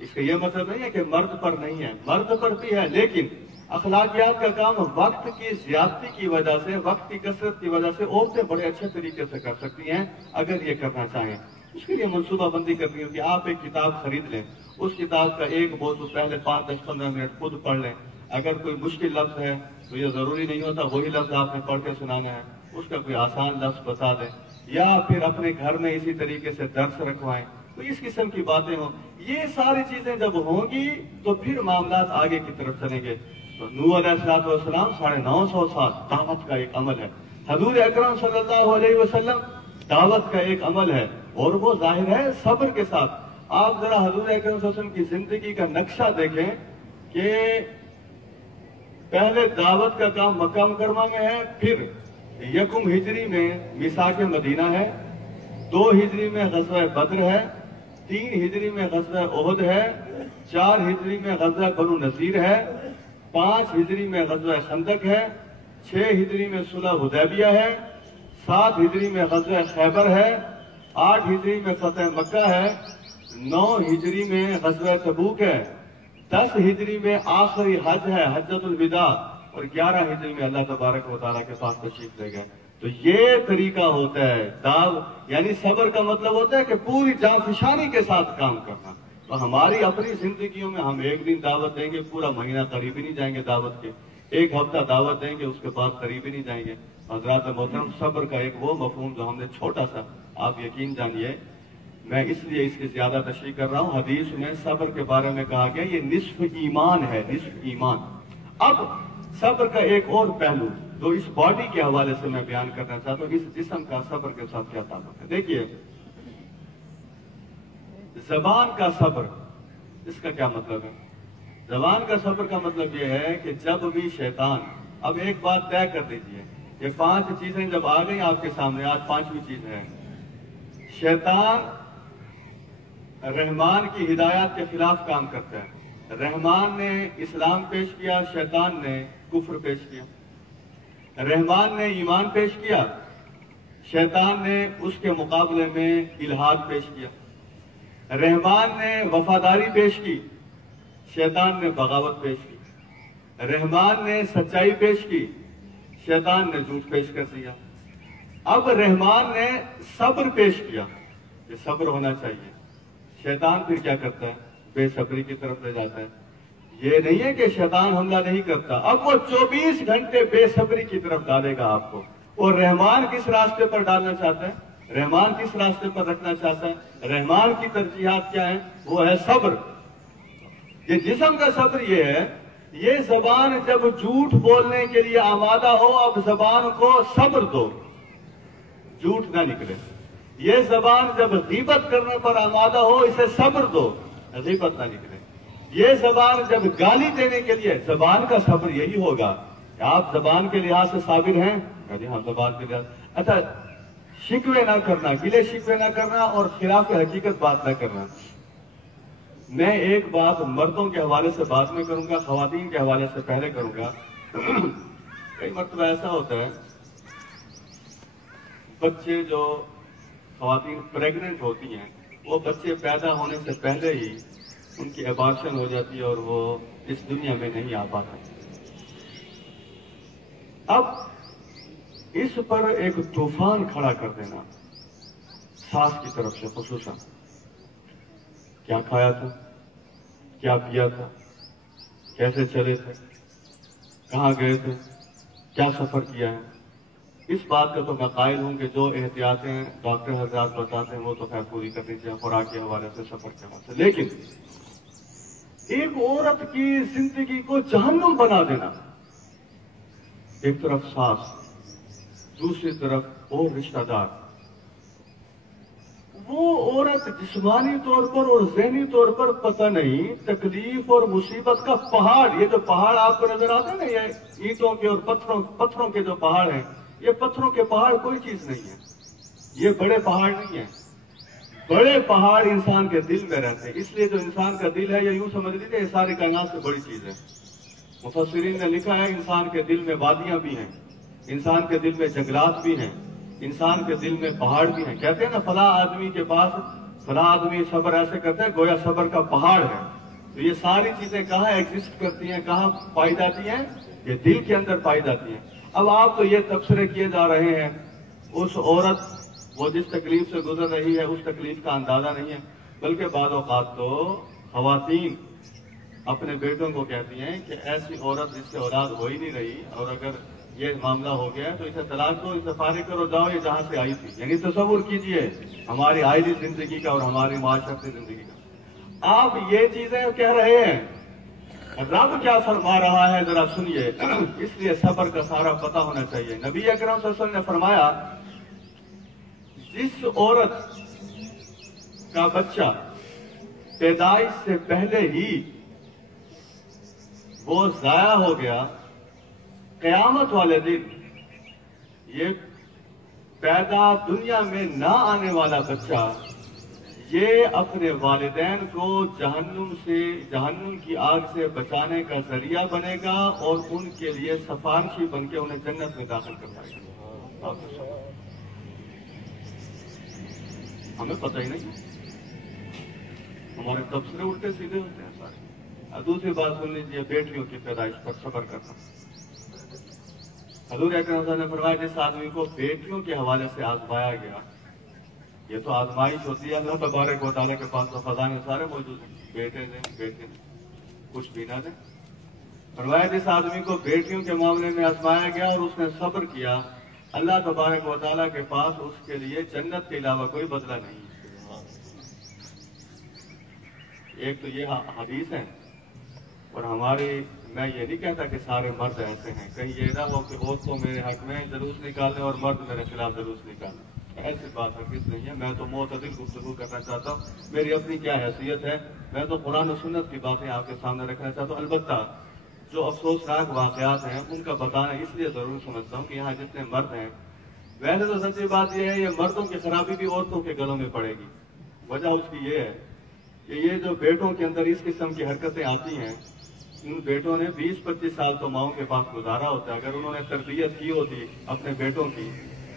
اس کا یہ مطلب نہیں ہے کہ مرد پر نہیں ہے، مرد پر بھی ہے، لیکن اخلاقیات کا کام وقت کی زیادتی کی وجہ سے، وقت کی کثرت کی وجہ سے عورتیں بڑے اچھے طریقے سے کر سکتی ہیں اگر یہ کرنا چاہیں. اس کے لیے منصوبہ بندی کرنی ہوگی. آپ ایک کتاب خرید لیں، اس کتاب کا ایک موضوع پہلے 5-10-15 منٹ خود پڑھ لیں. اگر کوئی مشکل لفظ ہے تو یہ ضروری نہیں ہوتا وہی لفظ آپ نے پڑھ کے سنانا ہے، اس کا کوئی آسان لفظ بتا دیں، یا پھر اپنے گھر میں اسی طریقے سے درس رکھوائیں. تو اس قسم کی باتیں ہوں. یہ ساری چیزیں جب ہوں گی تو پھر معاملات آگے کی طرف چلیں گے. تو نوح علیہ السلام 950 سال دعوت کا ایک عمل ہے. حضور اکرم صلی اللہ علیہ وسلم دعوت کا ایک عمل ہے، اور وہ ظاہر ہے صبر کے ساتھ. آپ ذرا حضور اکرم صلی اللہ علیہ وسلم کی زندگی کا نقشہ دیکھیں کہ پہلے دعوت کا کام مکہ مکرمہ میں ہے، پھر 1 ہجری میں میثاق مدینہ ہے، 2 ہجری میں غزوہ بدر ہے، 3 ہجری میں غزوہ احد ہے، 4 ہجری میں غزوہ بنو نذیر ہے، 5 ہجری میں غزوہ خندق ہے، 6 ہجری میں صلح حدیبیہ ہے، 7 ہجری میں غزوہ خیبر ہے، 8 ہجری میں فتح مکہ ہے، 9 ہجری میں غزوہ تبوک ہے، 10 ہجری میں آخری حج ہے، حجۃ الوداع، اور 11 ہجری میں اللہ تبارک و تعالیٰ کے پاس تشریف لے گئے. تو یہ طریقہ ہوتا ہے یعنی صبر کا مطلب ہوتا ہے کہ پوری جانفشانی کے ساتھ کام کرنا. تو ہماری اپنی زندگیوں میں ہم ایک دن دعوت دیں گے، پورا مہینہ قریب ہی نہیں جائیں گے دعوت کے، 1 ہفتہ دعوت دیں گے، اس کے بعد قریب ہی نہیں جائیں گے. حضرات محترم، صبر کا ایک وہ مفہوم جو ہم نے چھوٹا سا، آپ یقین جانیے میں اس لیے اس کی زیادہ تشریح کر رہا ہوں، حدیث میں صبر کے بارے میں کہا گیا یہ نصف ایمان ہے، نصف ایمان. اب صبر کا ایک اور پہلو جو اس باڈی کے حوالے سے میں بیان کرنا چاہتا ہوں، اس جسم کا صبر کے ساتھ کیا تعلق ہے. دیکھیے زبان کا صبر، اس کا کیا مطلب ہے؟ زبان کا صبر کا مطلب یہ ہے کہ جب بھی شیطان، اب ایک بات طے کر دیجئے، یہ 5 چیزیں جب آ گئی آپ کے سامنے، آج 5ویں چیز ہے، شیطان رحمان کی ہدایات کے خلاف کام کرتا ہے. رحمان نے اسلام پیش کیا، شیطان نے کفر پیش کیا. رحمان نے ایمان پیش کیا، شیطان نے اس کے مقابلے میں الحاد پیش کیا. رحمان نے وفاداری پیش کی، شیطان نے بغاوت پیش کی. رحمان نے سچائی پیش کی، شیطان نے جھوٹ پیش کر دیا. اب رحمان نے صبر پیش کیا، یہ صبر ہونا چاہیے. شیطان پھر کیا کرتا ہے؟ بے صبری کی طرف لے جاتا ہے. یہ نہیں ہے کہ شیطان حملہ نہیں کرتا، اب وہ 24 گھنٹے بے صبری کی طرف ڈالے گا آپ کو. اور رحمان کس راستے پر ڈالنا چاہتا ہے؟ رحمان کس راستے پر رکھنا چاہتا ہے؟ رحمان کی ترجیحات کیا ہیں؟ وہ ہے صبر. یہ جسم کا صبر یہ ہے، یہ زبان جب جھوٹ بولنے کے لیے آمادہ ہو، اب زبان کو صبر دو، جھوٹ نہ نکلے. یہ زبان جب غیبت کرنے پر آمادہ ہو، اسے صبر دو، غیبت نہ نکلے. یہ زبان جب گالی دینے کے لیے، زبان کا صبر یہی ہوگا آپ زبان کے لحاظ سے صابر ہیں؟ جی ہاں زبان کے لحاظ. اچھا شکوے نہ کرنا، گلے شکوے نہ کرنا اور خلاف حقیقت بات نہ کرنا. میں ایک بات مردوں کے حوالے سے بعد میں کروں گا، خواتین کے حوالے سے پہلے کروں گا. کئی مرتبہ ایسا ہوتا ہے بچے جو خواتین پریگننٹ ہوتی ہیں وہ بچے پیدا ہونے سے پہلے ہی ان کی ابارشن ہو جاتی ہے اور وہ اس دنیا میں نہیں آ پاتے. اب اس پر ایک طوفان کھڑا کر دینا ساس کی طرف سے خصوصاً، کیا کھایا تھا، کیا پیا تھا، کیسے چلے تھے، کہاں گئے تھے، کیا سفر کیا ہے. اس بات کا تو میں قائل ہوں کہ جو احتیاطیں ڈاکٹر حضرات بتاتے ہیں وہ تو خیر پوری کرنی چاہیے خوراک کے حوالے سے، سفر کے حوالے سے. لیکن ایک عورت کی زندگی کو جہنم بنا دینا، ایک طرف ساس، دوسری طرف اور رشتہ دار، وہ عورت جسمانی طور پر اور ذہنی طور پر پتہ نہیں تکلیف اور مصیبت کا پہاڑ. یہ جو پہاڑ آپ کو نظر آتے ہیں نا، یہ اینٹوں کے اور پتھروں کے جو پہاڑ ہیں، یہ پتھروں کے پہاڑ کوئی چیز نہیں ہے، یہ بڑے پہاڑ نہیں ہیں. بڑے پہاڑ انسان کے دل میں رہتے ہیں. اس لیے جو انسان کا دل ہے یہ یوں سمجھ لیجیے یہ ساری کائنات سے بڑی چیز ہے. مفسرین نے لکھا ہے انسان کے دل میں وادیاں بھی ہیں، انسان کے دل میں جنگلات بھی ہیں، انسان کے دل میں پہاڑ بھی ہیں. کہتے ہیں نا فلاں آدمی کے پاس فلاں آدمی صبر ایسے کرتے ہیں گویا صبر کا پہاڑ ہے. تو یہ ساری چیزیں کہاں ایگزسٹ کرتی ہیں، کہاں پائی جاتی ہیں؟ یہ دل کے اندر پائی جاتی ہیں. اب آپ تو یہ تبصرے کیے جا رہے ہیں اس عورت وہ جس تکلیف سے گزر رہی ہے اس تکلیف کا اندازہ نہیں ہے، بلکہ بعض اوقات تو خواتین اپنے بیٹوں کو کہتی ہیں کہ ایسی عورت جس سے اولاد ہو ہی نہیں رہی اور اگر یہ معاملہ ہو گیا ہے تو اسے طلاق دو، اسے فارغ کرو، جاؤ یہ جہاں سے آئی تھی. یعنی تصور کیجئے ہماری آئلی زندگی کا اور ہماری معاشرتی زندگی کا. آپ یہ چیزیں کہہ رہے ہیں، رب کیا فرما رہا ہے ذرا سنیے. اس لیے صبر کا سارا پتہ ہونا چاہیے. نبی اکرم صلی اللہ علیہ وسلم نے فرمایا جس عورت کا بچہ پیدائش سے پہلے ہی وہ ضائع ہو گیا، قیامت والے دن یہ پیدا دنیا میں نہ آنے والا بچہ یہ اپنے والدین کو جہنم کی آگ سے بچانے کا ذریعہ بنے گا اور ان کے لیے سفارشی بن کے انہیں جنت میں داخل کروائے گا. ہمیں پتہ ہی نہیں، ہمارے تبصرے الٹے سیدھے ہوتے ہیں سارے. دوسری بات سن لیجیے بیٹیوں کی پیدائش پر صبر کرنا. حضور اکرم صلی اللہ علیہ وسلم نے فرمایا جس آدمی کو بیٹیوں کے حوالے سے آزمایا گیا، یہ تو آزمائش ہوتی ہے، اللہ تبارک و تعالیٰ کے پاس تو خزانے سارے موجود ہیں، بیٹے دیں بیٹے دیں کچھ بھی نہ دیں. فرمایا جس آدمی کو بیٹیوں کے معاملے میں آزمایا گیا اور اس نے صبر کیا، اللہ تبارک و تعالیٰ کے پاس اس کے لیے جنت کے علاوہ کوئی بدلہ نہیں. ایک تو یہ حدیث ہے، اور میں یہ نہیں کہتا کہ سارے مرد ایسے ہیں، کہیں یہ نہ ہو کہ عورتوں میرے حق میں جلوس نکالیں اور مرد میرے خلاف جلوس نکالیں. ایسی بات ہرگز نہیں ہے. میں تو معتدل گفتگو کرنا چاہتا ہوں. میری اپنی کیا حیثیت ہے، میں تو قرآن و سنت کی باتیں آپ کے سامنے رکھنا چاہتا ہوں. البتہ جو افسوسناک واقعات ہیں ان کا بتانا اس لیے ضرور سمجھتا ہوں کہ یہاں جتنے مرد ہیں، ویسے تو سچی بات یہ ہے یہ مردوں کی خرابی بھی عورتوں کے گلوں میں پڑے گی. وجہ اس کی یہ ہے کہ یہ جو بیٹوں کے اندر اس قسم کی حرکتیں آتی ہیں، ان بیٹوں نے 20-25 سال تو ماؤں کے پاس گزارا ہوتا ہے. اگر انہوں نے تربیت کی ہوتی اپنے بیٹوں کی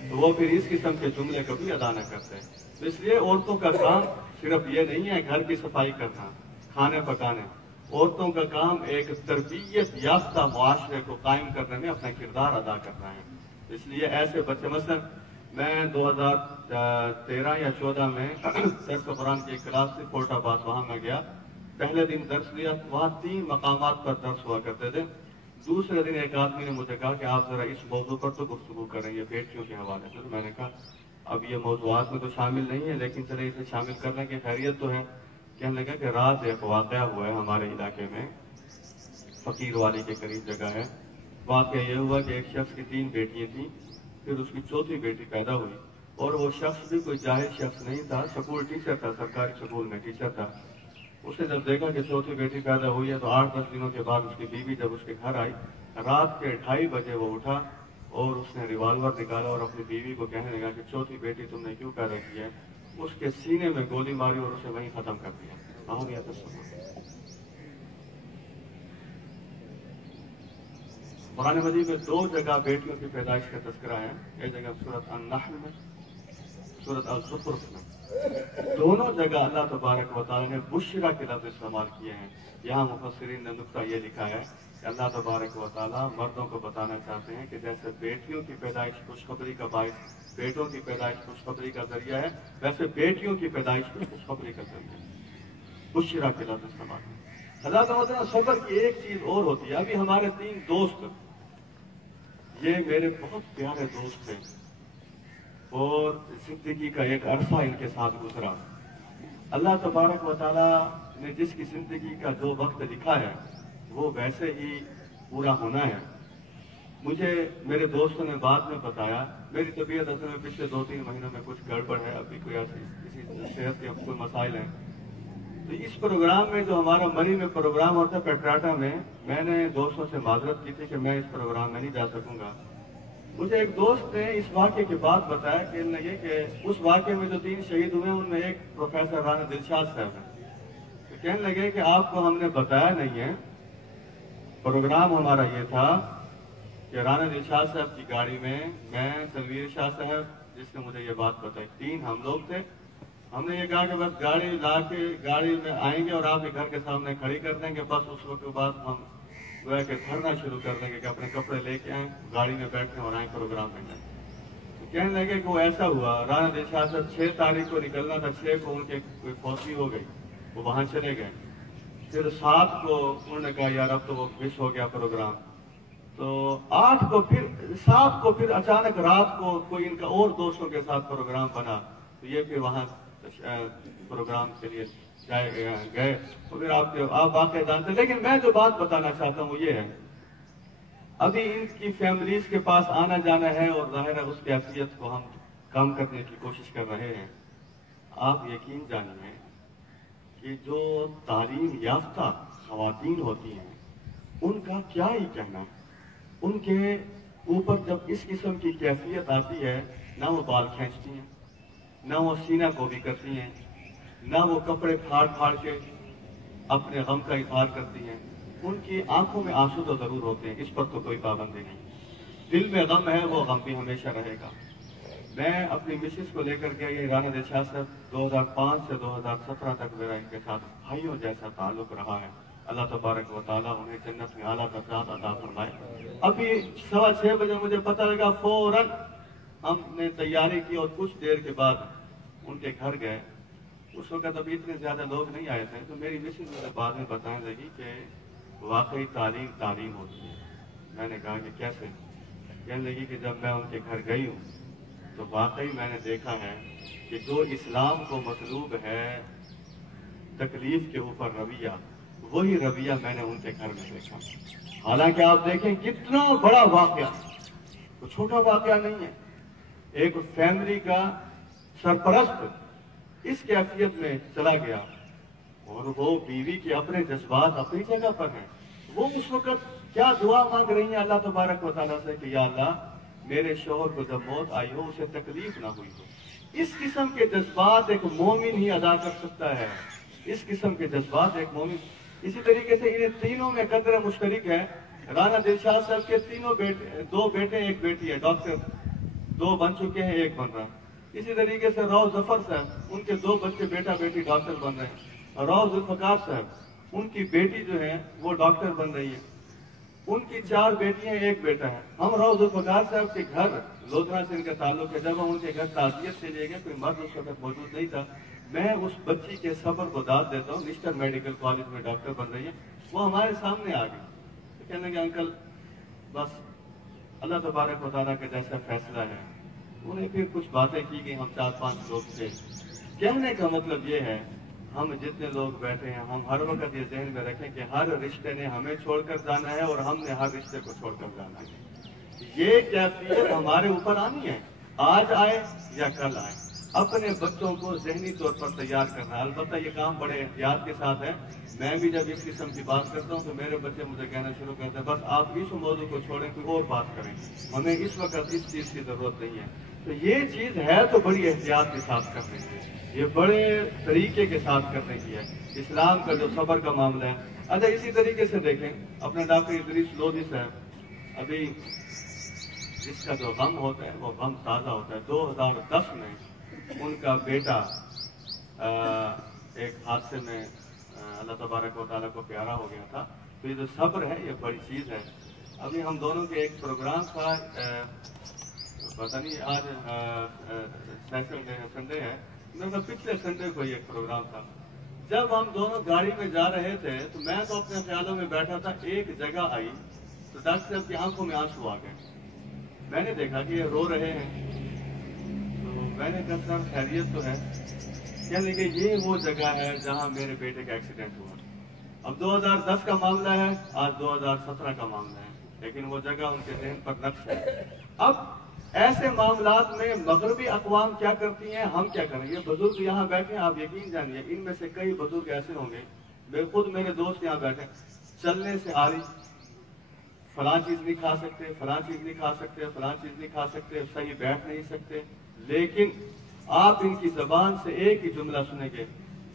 تو وہ پھر اس قسم کے جملے کبھی ادا نہ کرتے. اس لیے عورتوں کا کام صرف یہ نہیں ہے گھر کی صفائی کرنا، کھانے پکانے. عورتوں کا کام ایک تربیت یافتہ معاشرے کو قائم کرنے میں اپنا کردار ادا کرنا ہے. اس لیے ایسے بچے، مثلا میں 2013 یا 14 میں درس قرآن کی ایک کلاس سے فورٹ آباد وہاں میں گیا. پہلے دن درس لیا، وہاں 3 مقامات پر درس ہوا کرتے تھے. دوسرے دن ایک آدمی نے مجھے کہا کہ آپ ذرا اس موضوع پر تو گفتگو کریں گے بیٹیوں کے حوالے سے. تو میں نے کہا اب یہ موضوعات میں تو شامل نہیں ہے لیکن چلے اسے شامل کرنے کی خیریت تو ہے. کہنے لگا کہ رات ایک واقعہ ہوا ہے ہمارے علاقے میں، فقیر والی کے قریب جگہ ہے. واقعہ یہ ہوا کہ ایک شخص کی 3 بیٹیاں تھیں، پھر اس کی 4تھی بیٹی پیدا ہوئی اور وہ شخص بھی کوئی جاہل شخص نہیں تھا، سکول ٹیچر تھا، سرکاری سکول میں ٹیچر تھا. اس نے جب دیکھا کہ 4تھی بیٹی پیدا ہوئی ہے تو 8-10 دنوں کے بعد اس کی بیوی جب اس کے گھر آئی، رات کے 2:30 بجے وہ اٹھا اور اس نے ریوالور نکالا اور اپنی بیوی کو کہنے لگا کہ چوتھی بیٹی تم نے کیوں پیدا کی ہے؟ اس کے سینے میں گولی ماری اور اسے وہیں ختم کر دیا. قرآن مجید میں 2 جگہ بیٹیوں کی پیدائش کا تذکرہ ہے. ایک جگہ سورۃ النحل میں، سورۃ الزخرف میں. دونوں جگہ اللہ تبارک و تعالیٰ نے بشرا کے لفظ استعمال کیے ہیں. یہاں مفسرین نے نقطہ یہ لکھا ہے کہ اللہ تبارک و تعالیٰ مردوں کو بتانا چاہتے ہیں کہ جیسے بیٹیوں کی پیدائش خوشخبری کا باعث، بیٹوں کی پیدائش خوشخبری کا ذریعہ ہے، ویسے بیٹیوں کی پیدائش بھی خوشخبری کا ذریعہ ہے. بشرا کے لفظ استعمال. اللہ تعالیٰ صبر کی ایک چیز اور ہوتی ہے. ابھی ہمارے 3 دوست، یہ میرے بہت پیارے دوست تھے اور زندگی کا ایک عرصہ ان کے ساتھ گزرا. اللہ تبارک و تعالیٰ نے جس کی زندگی کا جو وقت لکھا ہے وہ ویسے ہی پورا ہونا ہے. مجھے میرے دوستوں نے بعد میں بتایا میری طبیعت اصل میں پچھلے 2-3 مہینوں میں کچھ گڑبڑ ہے، ابھی کوئی ایسی کسی صحت کے کوئی مسائل ہیں. تو اس پروگرام میں جو ہمارا مری میں پروگرام ہوتا ہے پیٹراٹا میں نے دوستوں سے معذرت کی تھی کہ میں اس پروگرام میں نہیں جا سکوں گا. مجھے ایک دوست نے اس واقعے کی بات بتایا کہ اس واقعے میں جو 3 شہید ہوئے ان میں ایک پروفیسر رانا دلشاد صاحب ہیں. تو کہنے لگے کہ آپ کو ہم نے بتایا نہیں ہے، پروگرام ہمارا یہ تھا کہ رانا دلشاد صاحب کی گاڑی میں تنویر شاہ صاحب جس نے مجھے یہ بات بتائی، 3 ہم لوگ تھے. ہم نے یہ کہا کہ بس گاڑی لا کے گاڑی میں آئیں گے اور آپ کے گھر کے سامنے کھڑی کر دیں گے. بس اس وقت کے بعد ہم جو ہے کہ دھرنا شروع کر دیں گے کہ اپنے کپڑے لے کے آئیں، گاڑی میں بیٹھیں اور آئیں پروگرام میں جائیں. کہنے لگے کہ وہ ایسا ہوا، رانا دلشاد صاحب 6 تاریخ کو نکلنا تھا، 6 کو ان کے کوئی فوتی ہو گئی، وہ وہاں چلے گئے. پھر 7 کو انہوں نے کہا یار اب تو وہ مس ہو گیا پروگرام. تو 8 کو پھر 7 کو پھر اچانک رات کو کوئی ان کا اور دوستوں کے ساتھ پروگرام بنا، تو یہ پھر وہاں پروگرام کے لیے گئے. تو پھر آپ واقعہ جانتے. لیکن میں جو بات بتانا چاہتا ہوں وہ یہ ہے، ابھی ان کی فیملیز کے پاس آنا جانا ہے اور ظاہر ہے اس کیفیت کو ہم کم کرنے کی کوشش کر رہے ہیں. آپ یقین جانیے کہ جو تعلیم یافتہ خواتین ہوتی ہیں ان کا کیا ہی کہنا. ان کے اوپر جب اس قسم کی کیفیت آتی ہے، نہ وہ بال کھینچتی ہیں، نہ وہ سینہ گوبی کرتی ہیں، نہ وہ کپڑے پھاڑ کے اپنے غم کا اظہار کرتی ہیں. ان کی آنکھوں میں آنسو تو ضرور ہوتے ہیں، اس پر تو کوئی پابندی نہیں. دل میں غم ہے، وہ غم بھی ہمیشہ رہے گا. میں اپنی مسز کو لے کر کے یہ رانا دلشاد صاحب 2005 سے 2017 تک میرا ان کے ساتھ بھائیوں جیسا تعلق رہا ہے. اللہ تبارک و تعالیٰ انہیں جنت میں اعلیٰ درجات عطا فرمائے. ابھی 6:15 بجے مجھے پتہ لگا، فوراً ہم نے تیاری کی اور کچھ دیر کے بعد ان کے گھر گئے. اس وقت ابھی اتنے زیادہ لوگ نہیں آئے تھے. تو میری مسز مجھے بعد میں بتانے لگی کہ واقعی تعلیم ہوتی ہے. میں نے کہا کہ کیسے؟ کہنے لگی کہ جب میں ان کے گھر گئی ہوں تو واقعی میں نے دیکھا ہے کہ جو اسلام کو مطلوب ہے تکلیف کے اوپر رویہ، وہی رویہ میں نے ان کے گھر میں دیکھا. حالانکہ آپ دیکھیں کتنا بڑا واقعہ، کوئی چھوٹا واقعہ نہیں ہے. ایک فیملی کا سرپرست اس کیفیت میں چلا گیا اور وہ بیوی کے اپنے جذبات اپنی جگہ پر ہیں. وہ اس وقت کیا دعا مانگ رہی ہیں اللہ تبارک و تعالیٰ سے کہ یا اللہ میرے شوہر کو جب موت آئی ہو اسے تکلیف نہ ہوئی ہو. اس قسم کے جذبات ایک مومن ہی ادا کر سکتا ہے. اس قسم کے جذبات ایک مومن. اسی طریقے سے انہیں تینوں میں قدر مشترک ہے. رانا دلشاد صاحب کے تینوں بیٹے، 2 بیٹے 1 بیٹی ہے. ڈاکٹر 2 بن چکے ہیں، 1 بن رہا. اسی طریقے سے روز ظفر صاحب، ان کے 2 بچے بیٹا بیٹی ڈاکٹر بن رہے ہیں. روز ذوالفقار صاحب، ان کی بیٹی جو ہے وہ ڈاکٹر بن رہی ہے. ان کی 4 بیٹیاں 1 بیٹا ہے. ہم روز ذوالفقار صاحب کے گھر لودھرا سے ان کا تعلق ہے. جب ہم ان کے گھر تعزیت سے لے گئے، کوئی مرد اس وقت موجود نہیں تھا. میں اس بچی کے صبر کو داد دیتا ہوں، مسٹر میڈیکل کالج میں ڈاکٹر بن رہی ہے. وہ ہمارے سامنے آ گئی. کہنے لگے انکل بس اللہ تبارک و تعالیٰ کا جیسا فیصلہ ہے. انہیں پھر کچھ باتیں کی گئی. ہم 4-5 لوگ تھے. کہنے کا مطلب یہ ہے ہم جتنے لوگ بیٹھے ہیں ہم ہر وقت یہ ذہن میں رکھیں کہ ہر رشتے نے ہمیں چھوڑ کر جانا ہے اور ہم نے ہر رشتے کو چھوڑ کر جانا ہے. یہ کیفیت ہمارے اوپر آنی ہے، آج آئے یا کل آئے. اپنے بچوں کو ذہنی طور پر تیار کرنا ہے۔ البتہ یہ کام بڑے احتیاط کے ساتھ ہے۔ میں بھی جب اس قسم کی بات کرتا ہوں تو میرے بچے مجھے کہنا شروع کرتے ہیں بس آپ اس موضوع کو چھوڑیں کوئی اور بات کریں، ہمیں اس وقت اس چیز کی ضرورت نہیں ہے۔ تو یہ چیز ہے تو بڑی احتیاط کے ساتھ کرنے کی، یہ بڑے طریقے کے ساتھ کرنے کی ہے۔ اسلام کا جو صبر کا معاملہ ہے، اچھا اسی طریقے سے دیکھیں اپنے ڈاکٹر ادریس لودھی صاحب، ابھی جس کا جو غم ہوتا ہے وہ غم تازہ ہوتا ہے۔ 2010 میں ان کا بیٹا ایک حادثے میں اللہ تبارک و تعالیٰ کو پیارا ہو گیا تھا۔ تو یہ جو صبر ہے یہ بڑی چیز ہے۔ ابھی ہم دونوں کے ایک پروگرام تھا، پتہ نہیں آج سنڈے ہے، میں پچھلے سنڈے کو ایک پروگرام تھا۔ جب ہم دونوں گاڑی میں جا رہے تھے تو میں تو اپنے خیالوں میں بیٹھا تھا، ایک جگہ آئی تو ڈاکٹر صاحب کی آنکھوں میں آنسو آ گئے۔ میں نے دیکھا کہ یہ رو رہے ہیں تو میں نے کہا سر خیریت تو ہے؟ کہنے کہ یہ وہ جگہ ہے جہاں میرے بیٹے کا ایکسیڈنٹ ہوا۔ اب 2010 کا معاملہ ہے، آج 2017 کا معاملہ ہے، لیکن وہ جگہ ان کے ذہن پر نقش ہے۔ اب ایسے معاملات میں مغربی اقوام کیا کرتی ہیں، ہم کیا کریں گے؟ بزرگ یہاں بیٹھے ہیں، آپ یقین جانیے ان میں سے کئی بزرگ ایسے ہوں گے، خود میرے دوست یہاں بیٹھے چلنے سے آ رہی، فلاں چیز نہیں کھا سکتے، فلاں چیز نہیں کھا سکتے، فلاں چیز نہیں کھا سکتے، صحیح بیٹھ نہیں سکتے، لیکن آپ ان کی زبان سے ایک ہی جملہ سنیں گے،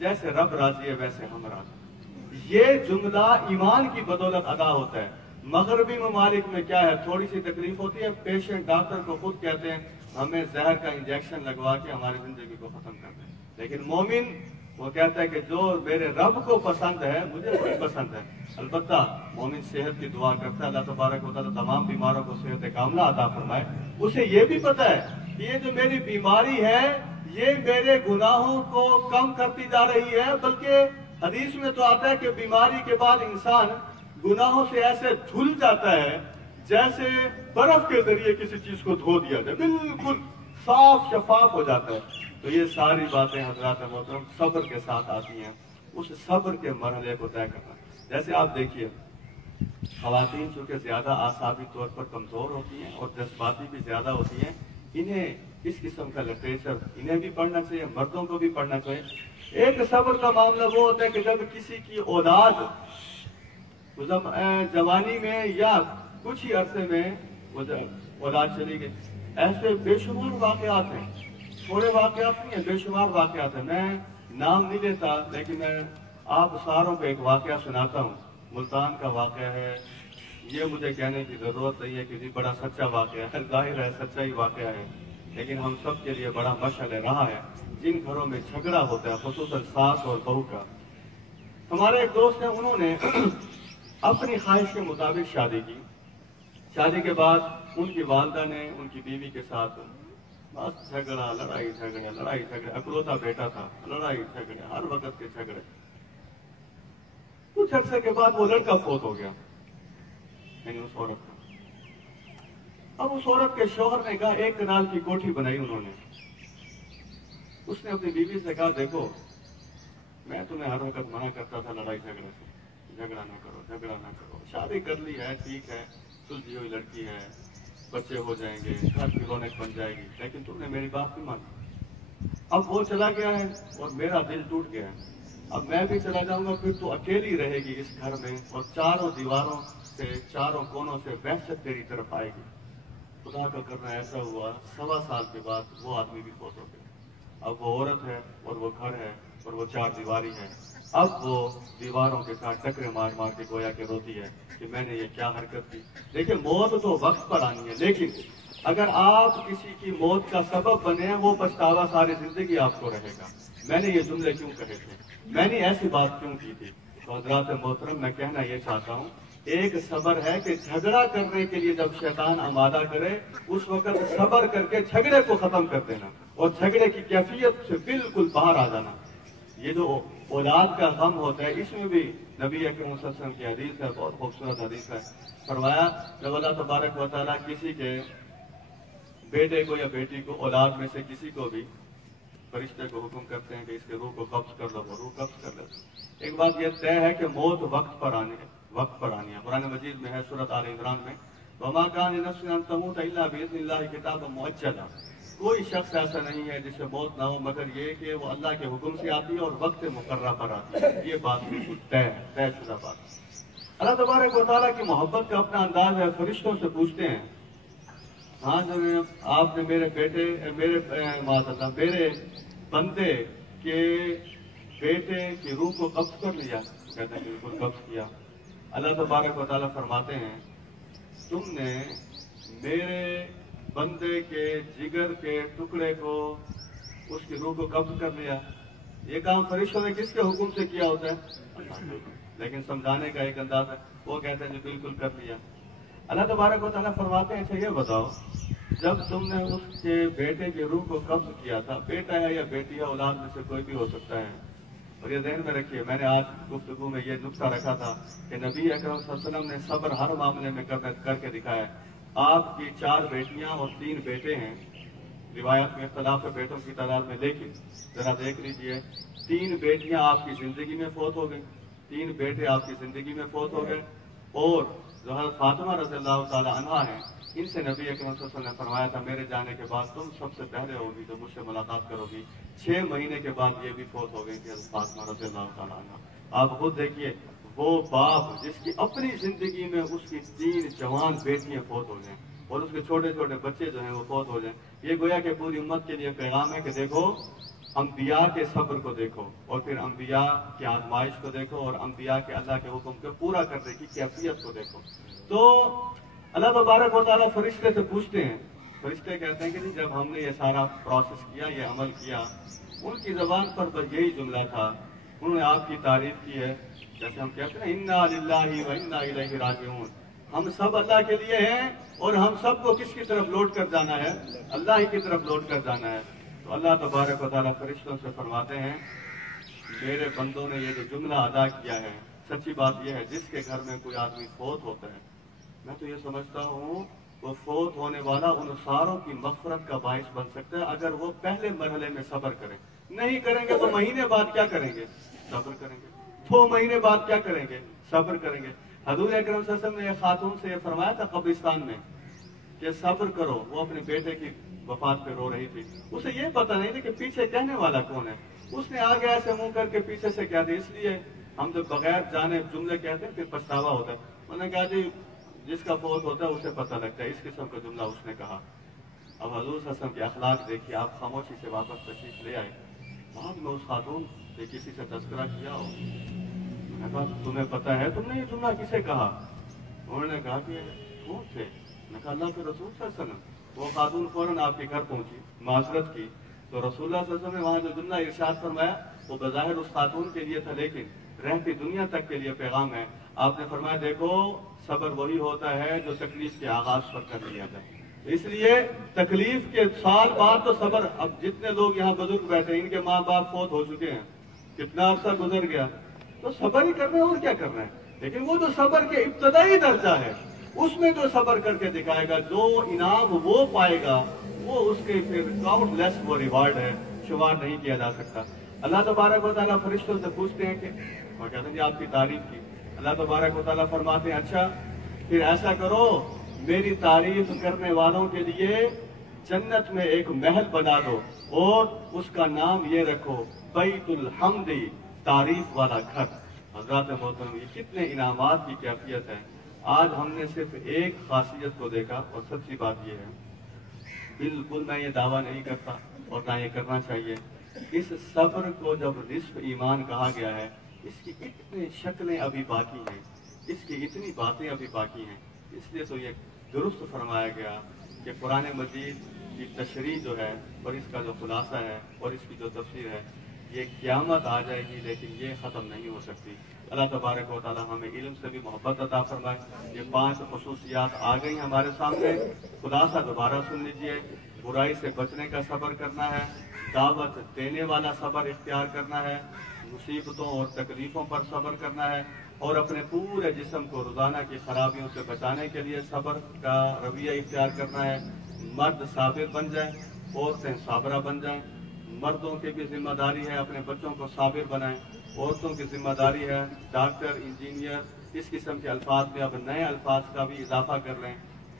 جیسے رب راضی ہے ویسے ہم راضی۔ یہ جملہ ایمان کی بدولت ادا ہوتا ہے۔ مغربی ممالک میں کیا ہے، تھوڑی سی تکلیف ہوتی ہے، پیشنٹ ڈاکٹر کو خود کہتے ہیں ہمیں زہر کا انجیکشن لگوا کے ہماری زندگی کو ختم کر دیں، لیکن مومن وہ کہتا ہے کہ جو میرے رب کو پسند ہے مجھے وہی پسند ہے۔ البتہ مومن صحت کی دعا کرتا ہے، اللہ تبارک و تعالیٰ تمام بیماروں کو صحت کاملہ عطا فرمائے۔ اسے یہ بھی پتہ ہے کہ یہ جو میری بیماری ہے یہ میرے گناہوں کو کم کرتی جا رہی ہے، بلکہ حدیث میں تو آتا ہے کہ بیماری کے بعد انسان گناہوں سے ایسے دھل جاتا ہے جیسے برف کے ذریعے کسی چیز کو دھو دیا جائے، بالکل صاف شفاف ہو جاتا ہے۔ تو یہ ساری باتیں حضرات محترم صبر کے ساتھ آتی ہیں، اس صبر کے مرحلے کو طے کرنا۔ جیسے آپ دیکھیے خواتین چونکہ زیادہ اعصابی طور پر کمزور ہوتی ہیں اور جذباتی بھی زیادہ ہوتی ہیں، انہیں اس قسم کا لٹریچر انہیں بھی پڑھنا چاہیے، مردوں کو بھی پڑھنا چاہیے۔ ایک صبر کا معاملہ وہ ہوتا ہے کہ جب کسی کی اولاد جوانی میں یا کچھ ہی عرصے میں وہ اولاد چلی گئی، ایسے بے شمار واقعات ہیں، تھوڑے واقعات نہیں ہیں، بے شمار واقعات ہیں۔ میں نام نہیں لیتا لیکن میں آپ ساروں کو ایک واقعہ سناتا ہوں، ملتان کا واقعہ ہے۔ یہ مجھے کہنے کی ضرورت نہیں ہے کہ بڑا سچا واقعہ ہے، ظاہر ہے سچا ہی واقعہ ہے، لیکن ہم سب کے لیے بڑا مشعل رہا ہے۔ جن گھروں میں جھگڑا ہوتا ہے خصوصاً ساس اور بہو کا، ہمارے ایک دوست ہیں، انہوں نے اپنی خواہش کے مطابق شادی کی۔ شادی کے بعد ان کی والدہ نے ان کی بیوی کے ساتھ بس جھگڑا، لڑائی جھگڑے، لڑائی جھگڑے، اکلوتا بیٹا تھا، لڑائی جھگڑے، ہر وقت کے جھگڑے۔ کچھ عرصے کے بعد وہ لڑکا فوت ہو گیا، یعنی اس عورت کا۔ اب اس عورت کے شوہر نے کہا، ایک کنال کی کوٹھی بنائی انہوں نے، اس نے اپنی بیوی سے کہا دیکھو میں تمہیں ہر وقت منع کرتا تھا لڑائی جھگڑے سے، جھگڑا نہ کرو، جھگڑا نہ کرو، شادی کر لی ہے ٹھیک ہے، سلجھی ہوئی لڑکی ہے، بچے ہو جائیں گے، گھر کی رونق بن جائے گی، لیکن تم نے میری بات نہیں مانی۔ اب وہ چلا گیا ہے اور میرا دل ٹوٹ گیا ہے، اب میں بھی چلا جاؤں گا، پھر تو اکیلی رہے گی اس گھر میں اور چاروں دیواروں سے، چاروں کونوں سے وحشت تیری طرف آئے گی۔ خدا کا کرنا ایسا ہوا 1.25 سال کے بعد وہ آدمی بھی فوت ہو گیا۔ اب وہ عورت ہے اور وہ گھر ہے اور وہ چار دیواری ہے، اب وہ دیواروں کے ساتھ ٹکرے مار مار کے گویا کہ روتی ہے کہ میں نے یہ کیا حرکت کی۔ دیکھیں موت تو وقت پر آنی ہے، لیکن اگر آپ کسی کی موت کا سبب بنے ہیں وہ پچھتاوا ساری زندگی آپ کو رہے گا، میں نے یہ جملے کیوں کہے تھے، میں نے ایسی بات کیوں کی تھی۔ تو حضرات محترم میں کہنا یہ چاہتا ہوں، ایک صبر ہے کہ جھگڑا کرنے کے لیے جب شیطان آمادہ کرے اس وقت صبر کر کے جھگڑے کو ختم کر دینا اور جھگڑے کی کیفیت سے بالکل باہر آ جانا۔ یہ جو اولاد کا غم ہوتا ہے اس میں بھی نبی اکرم صلی اللہ علیہ وسلم کی حدیث ہے، بہت خوبصورت حدیث ہے، فرمایا جب اللہ تبارک و تعالیٰ کسی کے بیٹے کو یا بیٹی کو اولاد میں سے کسی کو بھی فرشتے کو حکم کرتے ہیں کہ اس کے روح کو قبض کر لو، وہ روح قبض کر لیتے ہیں۔ ایک بات یہ طے ہے کہ موت وقت پر آنی ہے۔ قرآن مجید میں ہے سورۃ آل عمران میں، وَمَا كَانَ لِنَفْسٍ أَن تَمُوتَ إِلَّا بِإِذْنِ اللَّهِ كِتَابًا مُؤَجَّلًا، کوئی شخص ایسا نہیں ہے جسے موت نہ ہو مگر یہ کہ وہ اللہ کے حکم سے آتی ہے اور وقت مقررہ پر آتی ہے. یہ بات بالکل طے شدہ بات ہے. اللہ تبارک و تعالیٰ کی محبت کا اپنا انداز ہے. فرشتوں سے پوچھتے ہیں ہاں جناب آپ نے میرے بندے کے بیٹے کی روح کو قبض کر لیا. کہتے ہیں بالکل قبض کیا. اللہ تبارک و تعالیٰ فرماتے ہیں تم نے میرے بندے کے جگر کے ٹکڑے کو اس کی روح کو قبض کر لیا. یہ کام فرشتوں نے کس کے حکم سے کیا ہوتا ہے؟ لیکن سمجھانے کا ایک انداز ہے. وہ کہتے ہیں جو بالکل کر لیا. اللہ تبارک و تعالیٰ فرماتے ہیں اچھا یہ بتاؤ جب تم نے اس کے بیٹے کی روح کو قبض کیا تھا, بیٹا ہے یا بیٹی ہے, اولاد میں سے کوئی بھی ہو سکتا ہے, اور یہ ذہن میں رکھیے میں نے آج گفتگو میں یہ نقطہ رکھا تھا کہ نبی اکرم صلی اللہ علیہ وسلم نے صبر ہر معاملے میں کر کے دکھایا. آپ کی 4 بیٹیاں اور 3 بیٹے ہیں. روایت میں اختلاف ہے بیٹوں کی تعداد میں, لیکن ذرا دیکھ لیجئے 3 بیٹیاں آپ کی زندگی میں فوت ہو گئی, 3 بیٹے آپ کی زندگی میں فوت ہو گئے, اور جو حضرت فاطمہ رضی اللہ تعالی عنہا ہیں ان سے نبی اکرم صلی اللہ علیہ وسلم نے فرمایا تھا میرے جانے کے بعد تم سب سے پہلے ہوگی جو مجھ سے ملاقات کرو گی. 6 مہینے کے بعد یہ بھی فوت ہو گئی تھی حضرت فاطمہ رضی اللہ تعالی عنہا. آپ خود دیکھیے وہ باپ جس کی اپنی زندگی میں اس کی 3 جوان بیٹیاں فوت ہو جائیں اور اس کے چھوٹے چھوٹے بچے جو ہیں وہ فوت ہو جائیں. یہ گویا کہ پوری امت کے لیے پیغام ہے کہ دیکھو انبیاء کے صبر کو دیکھو اور پھر انبیاء کی آزمائش کو دیکھو اور انبیاء کے اللہ کے حکم کو پورا کرنے کی کیفیت کو دیکھو. تو اللہ تبارک و تعالیٰ فرشتے سے پوچھتے ہیں. فرشتے کہتے ہیں کہ جب ہم نے یہ سارا پروسیس کیا, یہ عمل کیا, ان کی زبان پر بس یہی جملہ تھا, انہوں نے آپ کی تعریف کی ہے. جیسے ہم کہتے ہیں انا للہ و انا الیہ راجعون, ہم سب اللہ کے لیے ہیں اور ہم سب کو کس کی طرف لوٹ کر جانا ہے؟ اللہ ہی کی طرف لوٹ کر جانا ہے. تو اللہ تبارک و تعالیٰ فرشتوں سے فرماتے ہیں میرے بندوں نے یہ جو جملہ ادا کیا ہے, سچی بات یہ ہے جس کے گھر میں کوئی آدمی فوت ہوتا ہے میں تو یہ سمجھتا ہوں وہ فوت ہونے والا ان ساروں کی مغفرت کا باعث بن سکتا ہے اگر وہ پہلے مرحلے میں صبر کریں. نہیں کریں گے تو مہینے بعد کیا کریں گے؟ صبر کریں گے. 2 مہینے بعد کیا کریں گے؟ صبر کریں گے. حضور اکرم صلی اللہ علیہ وسلم نے ایک خاتون سے یہ فرمایا تھا قبرستان میں کہ صبر کرو. وہ اپنے بیٹے کی وفات پہ رو رہی تھی, اسے یہ پتہ نہیں تھا کہ پیچھے کہنے والا کون ہے. اس نے آگے ایسے منہ کر کے پیچھے سے کہہ دیا. اس لیے ہم جب بغیر جانے جملے کہتے ہیں پھر پچھتاوا ہوتا ہے. انہوں نے کہا جی جس کا فوت ہوتا ہے اسے پتہ لگتا ہے, اس قسم کا جملہ اس نے کہا. اب حضور صلی اللہ علیہ وسلم کے اخلاق دیکھیے, آپ خاموشی سے واپس تشریف لے آئے. بعد میں اس خاتون سے کسی سے تذکرہ کیا ہو, میں نے کہا تمہیں پتہ ہے تم نے یہ جملہ کسے کہا؟ انہوں نے کہا کہ کون تھے؟ میں نے کہا اللہ کے رسول صلی اللہ علیہ وسلم. وہ خاتون فوراً آپ کے گھر پہنچی, معذرت کی, تو رسول اللہ صلی اللہ علیہ وسلم نے وہاں جو جملہ ارشاد فرمایا وہ بظاہر اس خاتون کے لیے تھا لیکن رہتی دنیا تک کے لیے پیغام ہے. آپ نے فرمایا دیکھو صبر وہی ہوتا ہے جو تکلیف کے آغاز پر کر لیا جائے. اس لیے تکلیف کے سال بعد تو صبر. اب جتنے لوگ یہاں بزرگ بیٹھے ان کے ماں باپ فوت ہو چکے ہیں, کتنا عرصہ گزر گیا, تو صبر ہی کرنا ہے اور کیا کرنا ہے. لیکن وہ جو صبر کے ابتدائی درجہ ہے اس میں جو صبر کر کے دکھائے گا جو انعام وہ پائے گا وہ اس کے پھر کاؤنٹ لیس وہ ریوارڈ ہے, شمار نہیں کیا جا سکتا. اللہ تبارک و تعالیٰ فرشتوں سے پوچھتے ہیں کہ اور کہتے ہیں آپ کی تعریف کی. اللہ تبارک و تعالیٰ فرماتے ہیں اچھا پھر ایسا کرو میری تعریف کرنے والوں کے لیے جنت میں ایک محل بنا دو اور اس کا نام یہ رکھو بیت الحمد, تعریف والا گھر. حضرات محترم یہ کتنے انعامات کی کیفیت ہے. آج ہم نے صرف ایک خاصیت کو دیکھا اور سچی بات یہ ہے بالکل میں یہ دعویٰ نہیں کرتا اور نہ یہ کرنا چاہیے. اس صبر کو جب نصف ایمان کہا گیا ہے اس کی اتنی شکلیں ابھی باقی ہیں, اس کی اتنی باتیں ابھی باقی ہیں. اس لیے تو یہ درست فرمایا گیا کہ قرآن مجید کی تشریح جو ہے اور اس کا جو خلاصہ ہے اور اس کی جو تفسیر ہے یہ قیامت آ جائے گی لیکن یہ ختم نہیں ہو سکتی. اللہ تبارک و تعالی ہمیں علم سے بھی محبت عطا فرمائے. یہ 5 خصوصیات آ گئی ہمارے سامنے. خلاصہ دوبارہ سن لیجئے. برائی سے بچنے کا صبر کرنا ہے, دعوت دینے والا صبر اختیار کرنا ہے, مصیبتوں اور تکلیفوں پر صبر کرنا ہے اور اپنے پورے جسم کو روزانہ کی خرابیوں سے بچانے کے لیے صبر کا رویہ اختیار کرنا ہے. مرد صابر بن جائیں, عورتیں صابرہ بن جائیں. مردوں کی بھی ذمہ داری ہے اپنے بچوں کو صابر بنائیں, عورتوں کی ذمہ داری ہے ڈاکٹر, انجینئر, اس قسم کے الفاظ میں اب نئے الفاظ کا بھی اضافہ کر لیں